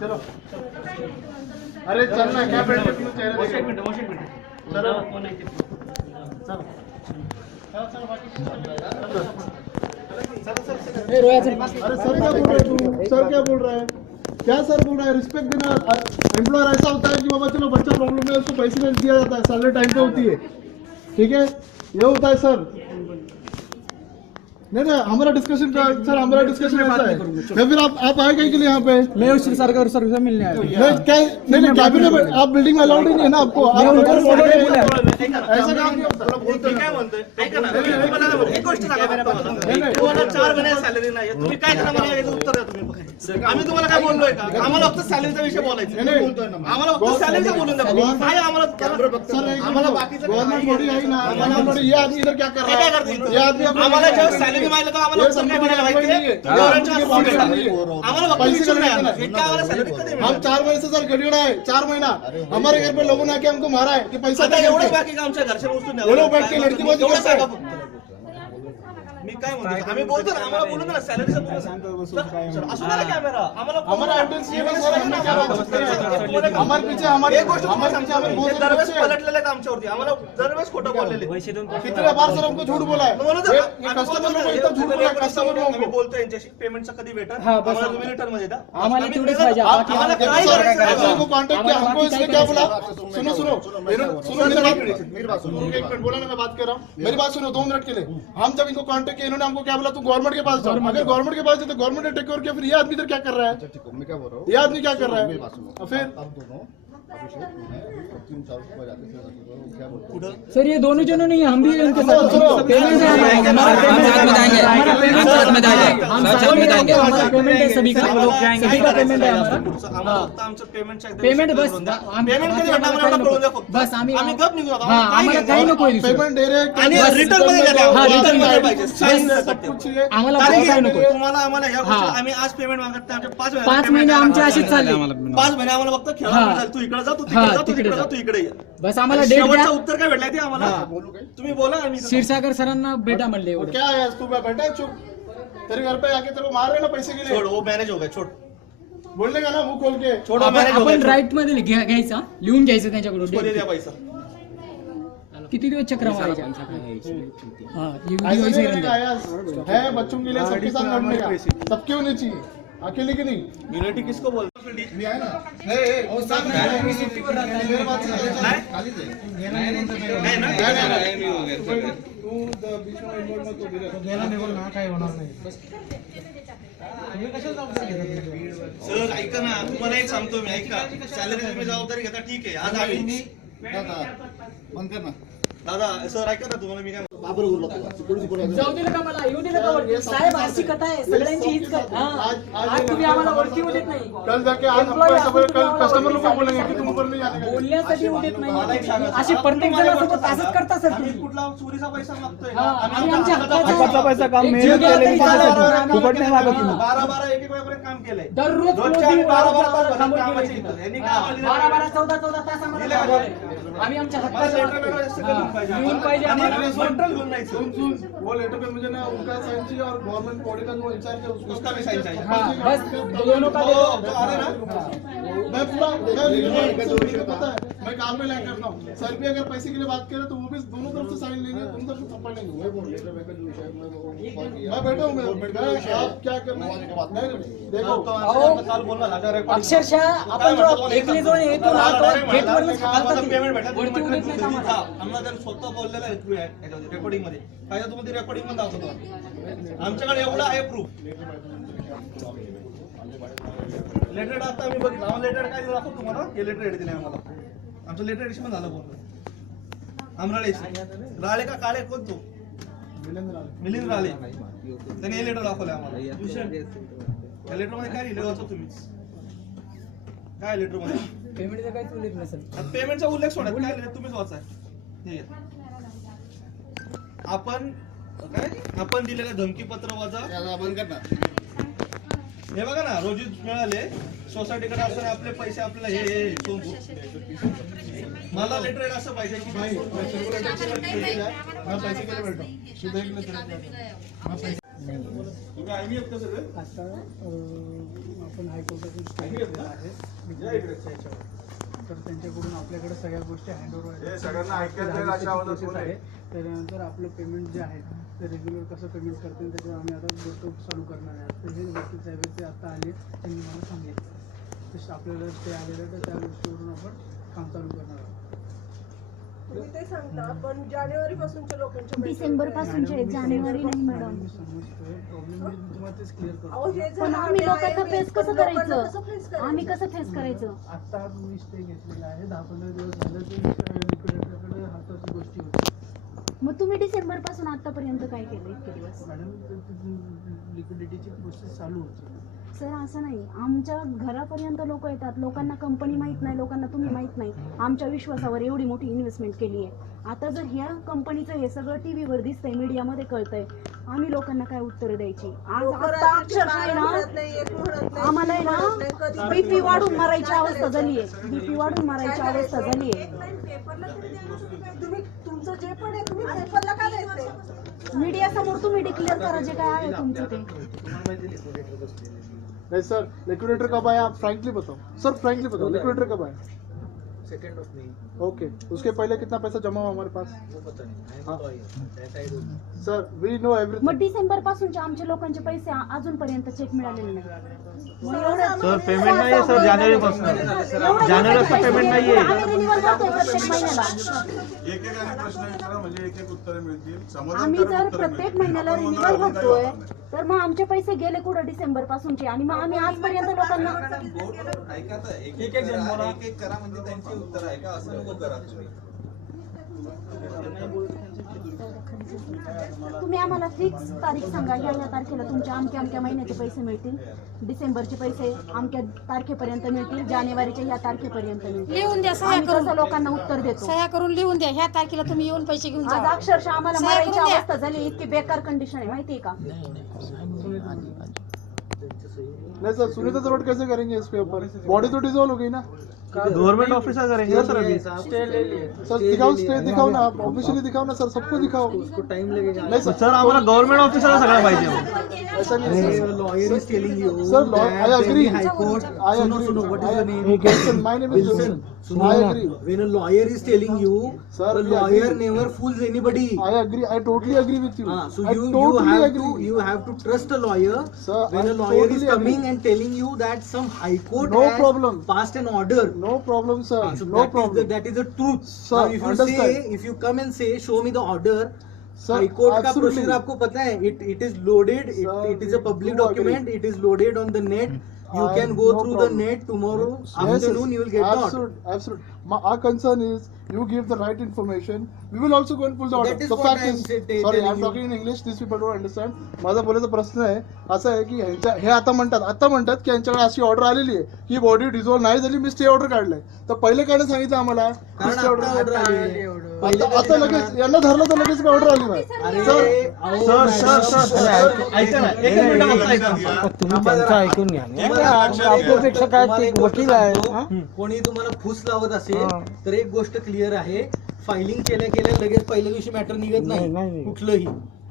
चलो अरे चल ना क्या बैठे तू चेहरा एक मिनट चलो चलो अरे सर क्या बोल रहे तू सर क्या बोल रहा है क्या सर बोल रहा है रिस्पेक्ट देना एम्प्लॉयर ऐसा होता है कि बाबा चलो बच्चा प्रॉब्लम है उसको पैसे नहीं दिया जाता है सैलरी टाइम पे होती है ठीक है ये होता है सर नहीं नहीं हमारा डिस्कशन का सर हमारा डिस्कशन ऐसा है मैं फिर आप आए कहीं के लिए यहाँ पे मैं उस सरकार से मिलने आया नहीं कैबिन में आप बिल्डिंग में अलाउड ही नहीं है ना आपको आप ऐसा काम नहीं होता काय म्हणतोय ऐका ना मला एक गोष्ट सांगा तुम्हाला 4 महिने सॅलरी नाही तुम्ही काय करा मला याचं उत्तर द्या तुम्ही आम्ही तुम्हाला काय बोललोय का आम्हाला फक्त सॅलरीचा विषय बोलायचा आम्हाला फक्त सॅलरीचा बोलून द्या काय आम्हाला बाकीचं गवर्नमेंट बॉडी आहे ना आम्हाला ये आदमी इधर क्या कर रहा है ये आदमी आम्हाला जेव्हा सॅलरी माहिती तर आम्हाला उत्तर काय म्हणायला माहिती आम्हाला फक्त पैसे विचार का नाही नहीं एका आम्हाला सॅलरी कधी हम 4 महीने से सर गड़गड़ा है 4 महीना हमारे घर पे लोगों ने आके हमको मारा है कि पैसा आता एवढंच बाकी का आमच्या घरच्या वस्तू वो लोग बैठ के लड़की बाजी करते हैं मी काय म्हणतो आम्ही बोलतो ना आम्हाला बोलू ना सॅलरीचं असू ना कॅमेरा हमारा एविडेंस ये नहीं सर हमने क्या हमारे पीछे हमारे एक गोष्ट हमारे पीछे हमारे बहुत सारे दरवेळेस बच्चे हैं। पलटलेले का आमच्यावरती आम्हाला दरवेळेस खोटं बोललेले कितने बार सर हमको झूठ बोला है ये कस्टमर लोग इतना झूठ बोला है कस्टमर लोगों मी को बोलतो यांच्याशी पेमेंटचं कधी भेटल हा, बस. आम्हाला तुम्ही रिटर्न मध्ये द्या आम्हाला तेवढीच पाहिजे आम्हाला काय करायचं आपको को कांटेक्ट किया हमको इसने क्या बोला सुनो सुनो सुनो मेरी बात सुनो एक मिनट बोला ना मैं बात कर रहा हूँ मेरी बात सुनो 2 मिनट के लिए हम जब इनको कांटेक्ट किया इन्होंने हमको क्या बोला तू गवर्नमेंट के पास जाओ अगर गवर्नमेंट के पास जाए तो गवर्नमेंट ने टेक ओवर किया फिर ये आदमी इधर क्या कर रहा है मैं क्या बोल रहा हूँ ये आदमी क्या कर रहा है फिर आप दोनों अभिषेक मैं 3-4 को जाते थे क्या बोलते हैं सर ये दोनों जनों नहीं हम भी इनके साथ सुनो पेमेंट है हमारा पेमेंट है सभी का सभी का पेमेंट है हमारा आम्हाला फक्त आमचं पेमेंटच्या पेमेंट बस पेमेंट कधी भेटणार आम्हाला कळून द्या फक्त बस आम्ही गप निघू आता हा आम्हाला काही नको आहे दुसरं. पेमेंट डायरेक्ट आणि रिटर्न मध्ये द्या हा, return मध्ये पाहिजे बस. sign सब सकते हो. कुछ चाहिए आम्हाला कारण काही की नको तुम्हाला आम्हाला ह्या गोष्टी आम्ही आज पेमेंट मागत नाही आमच्या 5 महिने आमचे असेच चालले 5 महिने आम्हाला फक्त खेळा हा. तू इकडे जा तू हा, तिकडे जा तू तिकडे तिकडे जा जा. तू इकडे ये बस आम्हाला डेट शेवटचं द्या उत्तर काय भेटलंय ते आम्हाला तुम्ही बोला आम्ही क्षीरसागर सरांना भेटा म्हणले एवढं क्या है तू बैठा है चुप तेरे घर पे आके तेरे को मार रहे ना पैसे के लिए छोड़ वो मॅनेज हो गया छोड़ बोलने का ना मुंह खोल के छोड़ वो मॅनेज हो आपण गया राईट मध्ये घ्यायचा लिहून घ्यायचं त्यांच्याकडून उसको दे date. दिया पैसा किती दिवस चक्र मारायचे हा ये ऐसा दिवस नहीं रहेगा यार है बच्चों के लिए सबके साथ लड़ने का सबके होने चाहिए अकेले के नहीं यूनिटी किसको बोलते मी आहे ना मेरे बात से खालीच आहे नाही ना तू बीच में इन्वॉल्व मत हो गेला निघून ना काही होणार नाही सर ऐका ना तुम्हाला एक सांगतो मी ऐका सॅलरी तुम्ही जबाबदारी घेता ठीक आहे आज आम्ही दादा बंद कर ना दादा सर ऐका ना तुम्हाला मी काय बाबर बोलला पोलीस बोला जाऊ दिलं का मला येऊ दिलं का वरती? साहेब अशी कथा आहे सगळ्यांची हीच कथा आज तुम्ही आम्हाला वरती येऊ देत नाही कल जाके आज हमको ऐसा बोले कल कस्टमर लोग को बोलेंगे कि तुम ऊपर नहीं जाने का बोलण्यासाठी येऊ देत नाही अशी प्रत्येक जणांसोबत असंच करता सर आम्ही तुम्ही कुठला चोरीचा पैसा मागतोय हा, आम्ही आम्ही आमच्या हक्काचा हक्काचा पैसा पैसा काम मेहनत केलेली फुकट नाही मागत तुम्ही 12 एक वेळेपर्यंत काम केलंय दररोज रोजच्या आम्ही 12 तास थांबून कामाचे केलं. इथं. यांनी काय आम्हाला दिलं? 12 14 तास आम्हाला लावले. आम्ही आमच्या मला हक्काचं लेटर वेटर जास्त करून पाहिजे लिहून आम्हाला. पाहिजे आणि आम्हाला. सेंट्रल घेऊन जायचं सुन वो लेटर पे मुझे ना उनका साइन चाहिए और गवर्नमेंट बॉडी का जो इंचार्ज है उसका भी sign चाहिए. हाँ, बस दोनों का तो आ रहे ना मैं पूरा मुझे पता है मैं काम में लैंड करता हूँ सर भी अगर पैसे के लिए बात करें तो वो भी दोनों तरफ से साइन लेंगे दोनों तरफ से थप्पड़ लेंगे मैं बैठा हूँ मैं आप क्या करना है नहीं देखो तो आमचं काल बोलला ना record. अक्षरशः आपण जो एकले जो येतो ना तो गेटवरच हालतात पेमेंट भेटत वरती उडत नाही आम्हाला. आम्हाला जर स्वतः बोललेलं आहे रेकॉर्डिंग मध्ये पाहिजे तुम्ही रेकॉर्डिंग मध्ये दाखवतो आमच्याकडे एवढं आहे प्रूफ लेटर आता आम्ही बघितलं आम्हाला लेटर काय दिलं दाखवतो तुम्हाला हे लेटर हेड दिले आम्हाला आमचं लेटर एडिशन झालं बोलतो आमराळे राळे का काळे कोण तो मिलिंद राळे त्यांनी हे लेटर दाखवलं आम्हाला या लेटर मध्ये काय लिहिलं वाचो तुम्हीच काय लेटर मध्ये पेमेंटचा काही उल्लेख नसेल पेमेंटचा उल्लेख सोडा काय लिहिलं तुम्हीच वाचा हे घ्या. आपण दिलेलं धमकीपत्र वाचा बंद कर ना हे बघा ना रोजी मिळाले सोसायटीकडे असताना आपले पैसे आपल्याला हे सोमू मला लेटर असं पाहिजे की भाई मैं सिर्फ लेटर के लिए मैं पैसे के लिए बैठा हूँ सीधे एक लेटर मैं पैसे तुम्ही IVF का सगळे आता आपण हायकोर्टातून स्टे घेतलेला आहे याच्यावर. तर त्यांच्याकडून आपल्याकडे सगळ्या गोष्टी हँडओव्हर सगळ्यांना ऐकायचं अशा आवाजात बोला. आहे. त्यानंतर आपलं पेमेंट जे आहे ते रेग्युलर कसं पेमेंट करतील त्याच्यावर आम्ही आता गोष्ट चालू करणार आहे. तर हे वकील साहेब ते आता आले त्यांनी मला सांगितलं तसं आपल्याला स्टे आलेलं तर त्या गोष्टीवरून आपण काम चालू करणार आहोत. तुम्ही ते सांगता पण जानेवारी पासूनच्या लोकांच्या डिसेंबर पासूनचे जानेवारी नाही मॅडम. मी समजतोय प्रॉब्लेम मी तुम्हाला तेच क्लिअर करतो. अहो, हे पण झालं आम्ही आहे, लोकांना आहे, फेस पण कसं लोकांना करायचं? कसं face करायचं? आम्ही कसं फेस करायचं? आता मी स्टे घेतलेला आहे 10-15 दिवस झालं ते लिक्विडेटरकडे हाताची गोष्टी होती. मग तुम्ही डिसेंबर पासून आतापर्यंत काय केलं इतके दिवस? मॅडम लिक्विडिटीची प्रोसेस चालू होती. सर असं नाही, आमच्या घरापर्यंत लोक येतात, लोकांना कंपनी माहित नाही, लोकांना तुम्ही माहित नाही. आमच्या विश्वासावर एवढी मोठी इन्व्हेस्टमेंट केली आहे. आता जर ह्या कंपनीचं हे सगळं टीव्हीवर दिसतंय, मीडियामध्ये कळतंय, आम्ही लोकांना काय उत्तरं द्यायची? आज लोकं आता रात्रीचे अक्षरशः आहे 12 ना म्हणत नाही, 1 म्हणत नाही, आम्हाला आहे 3 म्हणत नाही, ना कधी बीपी वाढून मारायची काय अवस्था करायचं? झाली आहे. बीपी वाढून मारायची काय अवस्था करायचं? झाली आहे. एक लाईन पेपरला तरी द्या ना तुम्ही काय. तुम्ही तुमचं जे पण आहे तुम्ही पेपरला का देत नाही? मीडिया समोर तुम्ही डिक्लेअर करा जे काय आहे तुमचं ते. नहीं सर, लिक्विडेटर कब आया आप फ्रैंकली बताओ सर, फ्रैंकली बताओ लिक्विडेटर कब आया? 2nd of May. ओके, उसके पहले कितना पैसा जमा हुआ हमारे पास? वो पता नहीं. हाँ. That I don't know. Sir we know मग एवरीथिंग. डिसेंबर पासूनचे आमच्या लोकांचे पैसे अजूनपर्यंत चेक मिळालेले नाही. मग एवढं- सर पेमेंट नाही आहे सर जानेवारी पासून. एवढं जानेवारीचं पैसे पेमेंट दिले, नाहीये. आम्ही renewal भरतोय प्रत्येक महिन्याला. एकेकाने प्रश्न विचारा म्हणजे एक उत्तरे मिळतील. आम्ही समाधानकारक जर उत्तरे प्रत्येक मिळतील. महिन्याला आपण रिन्युअल गोंधळात काही भरतोय वापरणार नाही. तर मग आमचे पैसे गेले कुठं डिसेंबर पासूनचे? आणि मग आम्ही आजपर्यंत लोकांना ऐका तर एक करा म्हणजे त्यांची उत्तर आहे का असं नको करा तुम्ही. तुम्ही आम्हाला फिक्स तारीख सांगा, या तारखेला तुमच्या अमक्या अमक्या महिन्याचे पैसे मिळतील, डिसेंबरचे पैसे अमक्या तारखेपर्यंत मिळतील, जानेवारीच्या या तारखेपर्यंत मिळतील. लिहून द्या, सह्या आम्ही करून. तसं लोकांना उत्तर देतो. सह्या करून लिहून द्या, ह्या तारखेला तुम्ही येऊन पैसे घेऊन आज जा. अक्षरशः आम्हाला सह्या मरायची करून द्या. अवस्था झाली, इतकी बेकार कंडिशन आहे माहितीये का? नहीं सर, सुनीता रोड कैसे करेंगे इस पे ऊपर? बॉडी तो डिसॉल्व हो गई ना गव्हर्नमेंट ऑफिसर करेंगे ना सर अभी. सर. दिखाओ स्टे, दिखाओ ना आप ऑफिशियली दिखाओ ना सर, सबको दिखाओ. टाइम लगेगा. नहीं सर, सर आम्हाला गव्हर्नमेंट ऑफिसरला सगळं पाहिजे. ऐसा नहीं है sir. Lawyer is telling you Sir, I that agree. Delhi High Court. I agree. Suno, what is I your agree. name? Wilson, my name is Wilson. Wilson. I agree. When a lawyer is telling you, Sir, the we lawyer agree. never fools anybody. I agree. I totally agree with you. So I you totally have agree. to you have to trust a lawyer. Sir, When I a lawyer totally is coming agree. and telling you that some high court No has problem. passed an order. No problem, sir. So No that is problem. that is the truth. Sir, Now, if you understand. say, if you come and say, show me the order. Sir, High court का absolutely. procedure आपको पता है? It is loaded. Sir, it is a public do document. agree. It is loaded on the net. You I- can go no through problem. the net tomorrow Yes, afternoon. You will get the order. absolute, absolute. Our concern is you give the right information. We will also go and pull the order. That is The what fact I am is, telling sorry, you. I'm talking in English. These people don't understand. माझा बोलायचा प्रश्न आहे असा आहे की हे आता म्हणतात की यांच्याकडे अशी ऑर्डर आलेली आहे की बॉडी डिझॉल्व नाही झाली, मी स्टे ऑर्डर काढलाय. तर पहिले काय सांगितलं आम्हाला कारण स्टे आता order आली आहे. पहिले आता कधी लगेच यांना धरलं तर लगेच ऑर्डर आली नाही. अरे, अहो, सर सर मॅडम, सर ऐका ना, एक मिनिट आमचं ऐका. तुम्ही त्यांचं ऐकून घ्या. आपल्यापेक्षा काय वकील आहे. कोणी तुम्हाला फूस लावत असेल तर एक गोष्ट क्लिअर आहे, फायलिंग केल्या केल्या लगेच पहिल्या दिवशी मॅटर निघत नाही कुठलंही.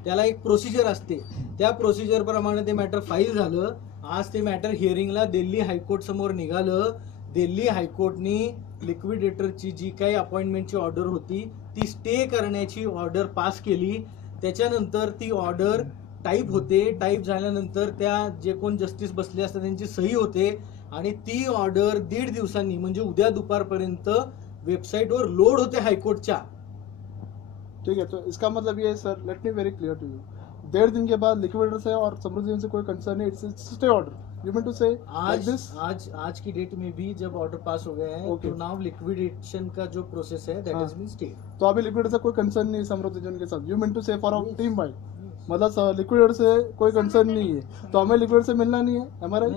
त्याला एक प्रोसिजर असते, त्या प्रोसिजर प्रमाणे ते मॅटर फाईल झालं. आज ते मॅटर हिअरिंगला दिल्ली हायकोर्ट समोर निघालं. दिल्ली हायकोर्टनी लिक्विडेटरची जी काही अपॉइंटमेंटची ऑर्डर होती ती स्टे करण्याची ऑर्डर पास केली. त्याच्यानंतर ती ऑर्डर टाईप होते. टाईप झाल्यानंतर त्या जे कोण जस्टिस बसले असतात त्यांची सही होते आणि ती ऑर्डर 1.5 दिवसांनी म्हणजे उद्या दुपारपर्यंत वेबसाईटवर लोड होते हायकोर्टच्या. ठीक है, तो इसका मतलब ये है sir, let me very clear to you, 1.5 दिन के बाद लिक्विडेटर से और समृद्धि से कोई कंसर्न नहीं, it's stay order. You mean to say आज दिस? आज की डेट में भी जब ऑर्डर पास हो गए हैं Okay. तो नाउ लिक्विडेशन का जो प्रोसेस है दैट हाँ. Has been stay. तो अभी लिक्विडेटर से कोई कंसर्न नहीं है समृद्धि के साथ. You mean to say for our team by, मतलब लिक्विडेटर से कोई कंसर्न नहीं है, तो हमें लिक्विडेटर से मिलना नहीं है हमारा.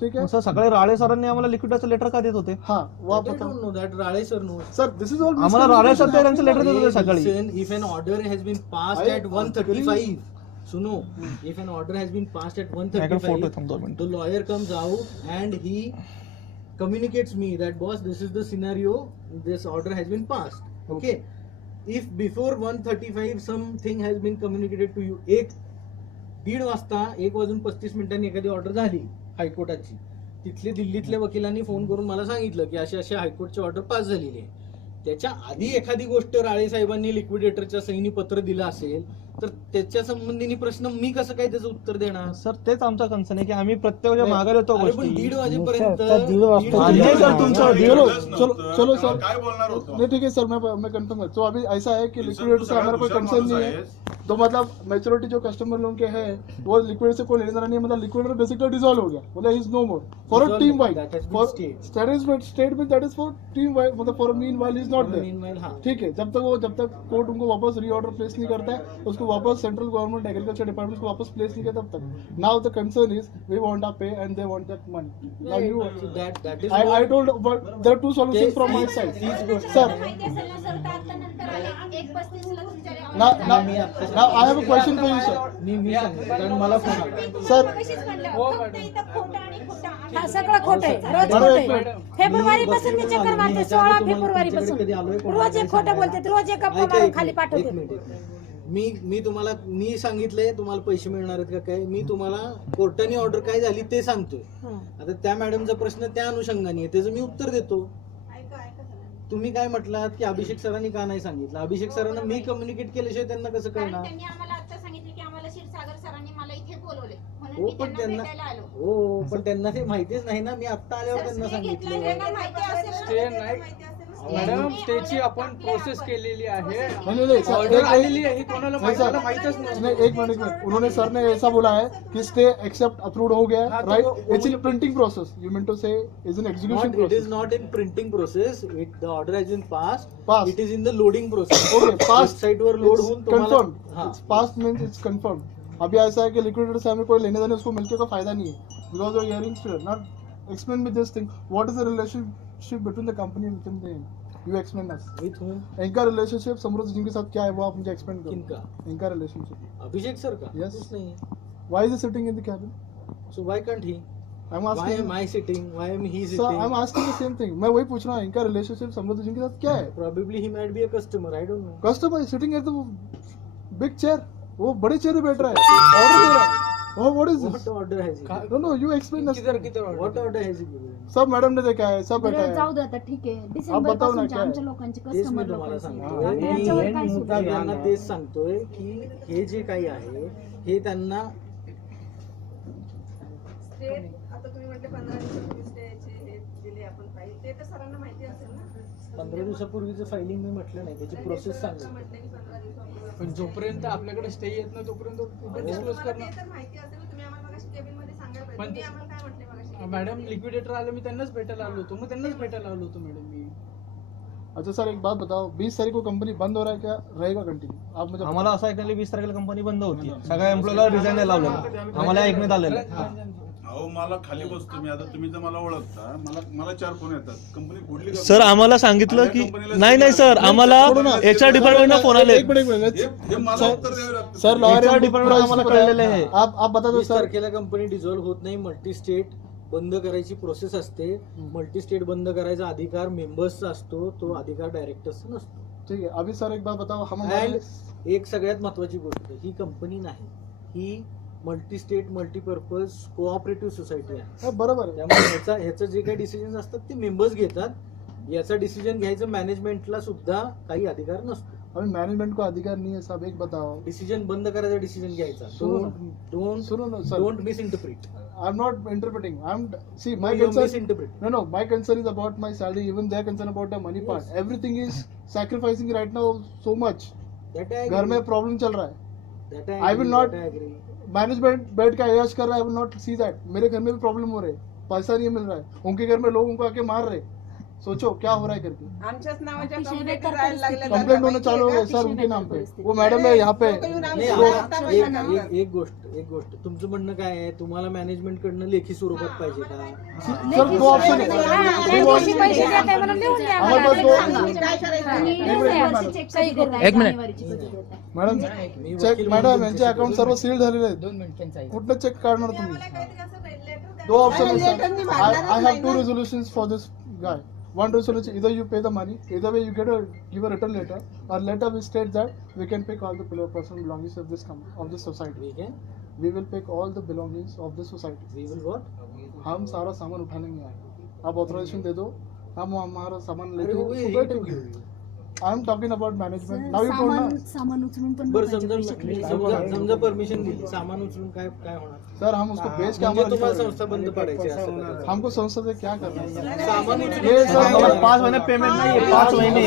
ठीक है सर सकाळी राळे सरांनी आम्हाला लिक्विडेटरचं लेटर का देत होते? हाँ, वो आप बताओ no that Rale sir no. Sir. This is all आम्हाला राळे सर ते त्यांचं लेटर देत होते सकाळी. If an order has been passed I at 1:35, सुनो, if an order has been passed at photo 1:35, थांब 2 minute. the lawyer comes out and he communicates me that boss, this is the scenario, this order has been passed. Okay. If before 1:35 something has been communicated to you, एक 1:30 वाजता 1:35 एखादी order झाली हायकोर्टाची, तिथले दिल्लीतल्या वकिलांनी phone करून मला सांगितलं की अशी हायकोर्टची ऑर्डर पास झालेली आहे. त्याच्या आधी एखादी गोष्ट राळे साहेबांनी लिक्विडेटरच्या सहीनी पत्र दिलं असेल तर त्याच्या संबंधीनी प्रश्न मी कसं काय त्याचं उत्तर देणार? सर तेच आमचा कन्सर्न आहे की आम्ही प्रत्येक मागे येतो अरे पण गोष्टी 1:30 वाजेपर्यंत नहीं सर तुमचा चलो सर काय बोलणार होतो? नहीं ठीक है सर मैं कंफर्म तो अभी ऐसा है कि लिक्विडेटर से हमारा कोई कंसर्न नहीं है, तो मतलब मेच्योरिटी जो कस्टमर लोगों के है वो लिक्विड से कोई लेना देना नहीं है, मतलब लिक्विडेटर बेसिकली डिसॉल्व हो गया, मतलब is no more for a team wide, for statement that is for team wide, मतलब for meanwhile is not there. हाँ ठीक है, जब तक कोर्ट उनको वापस रीऑर्डर प्लेस नहीं करता है, उसको वापस सेंट्रल गवर्नमेंट एग्रीकल्चर डिपार्टमेंट को वापस प्लेस नहीं किया तब तक. Now the concern is we want a pay and they want that money. Now you that is I told, but there are two solutions from my side. Sir, now I have a question for you, sir. मी सांगितलं कारण मला phone आला. Sir, हा सगळं खोटं आहे, रोज बरं, खोटं एक आहे. मिनिट. फेब्रुवारी पासून मी चक्कर मारते, 16 फेब्रुवारी पासून कधी आलोय कोणाला रोज एक खोटं बोलते, रोज एक गप्पा ऐका, मारून एक खाली मिनिट, पाठवते. एक मिनिट. मी तुम्हाला मी सांगितलंय तुम्हाला पैसे मिळणार आहेत का काय, मी तुम्हाला कोर्टाने ऑर्डर काय झाली ते सांगतोय. आता त्या मॅडमचा प्रश्न त्या अनुषंगाने आहे, त्याचं मी उत्तर देतो. तुम्ही काय म्हटलात की अभिषेक सरांनी का नाही सांगितलं? अभिषेक सरांना मी कम्युनिकेट केल्याशिवाय त्यांना कसं कळणार? त्यांनी आम्हाला आता सांगितलं की आम्हाला क्षीरसागर सरांनी मला इथे बोलवले म्हणून हो मी पण त्यांना त्यांना भेटायला आलो. हो पण त्यांना ते माहितीच नाही ना. मी आता आल्यावर त्यांना सांगितलं. त्यांना माहिती असेल ना. स्टे नाही मॅडम, स्टेची आपण प्रोसेस केलेली आहे, नहीं सर, ऑर्डर आलेली आहे, कोणाला नहीं सर, माहितच नसतं. नहीं एक मिनट, उन्होंने सर ने ऐसा बोला है कि स्टे एक्सेप्ट अप्रूव्ड हो गया, हाँ, तो राइट? वो- it's in printing process, you mean to say is in execution Not, it is process. not in printing process. The order has been passed. Passed. It is in the loading process. Okay, passed. Website वर load होऊन confirm, हाँ. Its past means it's confirm. अभी ऐसा है कि liquidator से हमें कोई लेने देने उसको मिलके का फायदा नहीं है, because your hearings not explain me this thing. What is the relationship between the company with them? You explain us. With whom? इनका रिलेशनशिप समृद्ध जिनके साथ क्या है वो आप मुझे एक्सप्लेन करो. किनका? इनका रिलेशनशिप. अभिषेक सर का? Yes. कुछ नहीं है. Why is he sitting in the cabin? So why can't he? I'm Why asking. am I sitting? Why am he Sir, sitting? I'm asking the same thing. मैं वही पूछ रहा हूँ, इनका रिलेशनशिप समृद्ध जिनके साथ क्या है? Probably he might be a customer. I don't know. Customer sitting at the big chair. वो बड़े चेयर पे बैठ रहा है, ऑर्डर दे रहा है. Oh, what is What this? order has he given? No, you explain us. What order has he given? Sub madam ने देखा है, सब बैठा बरं है. जाऊ दे आता, ठीक आहे. आप डिसेंबर बताओ ना पासूनचे काय? आमच्या लोकांचे तेच मी कस्टमर तुम्हाला लोकांचे सांगतोय. आता याच्यावर काय मी सुद्धा त्यांना तेच सांगतोय की हे जे काही आहे हे त्यांना स्टे आता तुम्ही म्हटले 15 दिवसापूर्वी स्टेचे हे दिले आपण फाईल, ते तर सरांना माहिती असेल ना. 15 दिवसापूर्वीचं फायलिंग मी म्हटलं नाही, त्याची प्रोसेस सांगितली. म्हटलं की 15 दिवसापूर्वी. पण जोपर्यंत आपल्याकडे स्टे येत नाही तोपर्यंत कुठे डिस्क्लोज तुम्हाला करणं. ते तर माहिती असेल ना, तुम्ही आम्हाला मगाशी केबिनमध्ये सांगायला पाहिजे. पण तुम्ही ते- आम्हाला काय म्हटले मगाशी? मॅडम लिक्विडेटर आलं, मी त्यांनाच भेटायला आलो होतो, मग त्यांनाच भेटायला आलो होतो मॅडम मी. अच्छा सर एक बात बताओ, 20 तारीख को कंपनी बंद हो रहा है क्या रहेगा कंटिन्यू? आप मुझे आम्हाला असं ऐकलं 20 तारखेला कंपनी बंद होती, सगळ्या एम्प्लॉयला रिझाईन द्यायला लावलेलं, आम्हाला ऐकण्यात आलेलं. अहो मला खाली बसतो मी आता, तुम्ही तर मला ओळखता, मला 4 फोन येतात. कंपनी फोडली का? सर आम्हाला सांगितलं की माझ्या कंपनीला नाही नाही सर, आम्हाला HR डिपार्टमेंटला फोन आले. एक मिनट हे मला उत्तर द्यावे लागतं. सर लॉयर HR डिपार्टमेंट आम्हाला कळलेलं आहे. आप बता दो 20 सर. तारखेला कंपनी डिझॉल्व्ह होत नाही. मल्टी स्टेट बंद करायची प्रोसेस असते. मल्टी स्टेट बंद करायचा अधिकार मेंबर्सचा असतो, तो अधिकार डायरेक्टर्सचा नसतो. ठीक है, अभी सर एक बात बताओ, हम अँड एक सगळ्यात महत्वाची गोष्ट, ही कंपनी नाही, ही multi state multipurpose cooperative society आहे. हाँ, बरोबर है. त्यामुळे ह्याचं जे काही डिसिजन असतात ते मेंबर्स घेतात. याचा डिसिजन घ्यायचं मॅनेजमेंटला सुद्धा काही अधिकार नसतो. अभी मैनेजमेंट को अधिकार नहीं है साहब, एक बताओ. डिसिजन बंद करायचा डिसिजन घ्यायचा. डोंट सुनो ना सर, don't misinterpret. I'm not interpreting. See, my You concern. misinterpret. No, my concern is about my salary. Even their concern about the money part. Everything is sacrificing right now so much. That I घर में agree. Problem चल रहा है. That I I will agree, not- that I agree. Management बैठ के अयाश कर रहा है. I will not see that. मेरे घर में भी प्रॉब्लम हो रहे हैं, पैसा नहीं मिल रहा है. उनके घर में लोग उनको आके मार रहे. सोचो क्या हो रहा है करके. आमच्याच नावाच्या अतिशय कंप्लेंट बेकार राहायला लागल्या. कंप्लेंट होने चालू हो गए सर उनके नाम पे. वो मैडम है यहाँ पे. नाही, वो- आता एक गोष्ट तुमचं म्हणणं काय आहे? तुम्हाला मॅनेजमेंट कडनं लेखी स्वरूपात पाहिजे का? सर दो ऑप्शन है. त्या दिवशी पैसे देत आहे म्हणून लिहून द्या हमारे आम्हाला. पास सांगा. दो. काय करायचं? जानेवारीची चेक कधी देताय? एक मिनिट. जानेवारीची कधी देताय? मॅडम मी चेक वकील मॅडम म्हणून यांचे अकाउंट सर्व सील झालेले आहेत. 2 मिनिटांचा कुठलं चेक काढणार तुम्ही? आम्हाला काहीतरी असं लेटर द्या. दो ऑप्शन है लेटर मी सर. मारणारच I have नाही 2 ना. resolutions for this guy. One resolution, either you pay the money, either way you give a return letter, or letter which states that we can pick all the personal belongings of this company, of this society. ठीक आहे. We will pick all the belongings of the society. We will what? हम सारा सामान उठाने में आए, आप authorisation दे दो, हम हमारा सामान अरे वो लेके हे to give. I am talking about management. Now you told ना सामान उचलून पण बरं लोकांचे पैसे समजा clear समजा परमिशन दिली, सामान उचलून काय काय होणार? सर, हम उसको बेच के म्हणजे हमारा तुम्हाला निकाल- संस्था बंद पडायची असं का? हमको संस्था से क्या करना है? सामान उचलून ये सर मला 5 महिने पेमेंट नाही, 5 महिने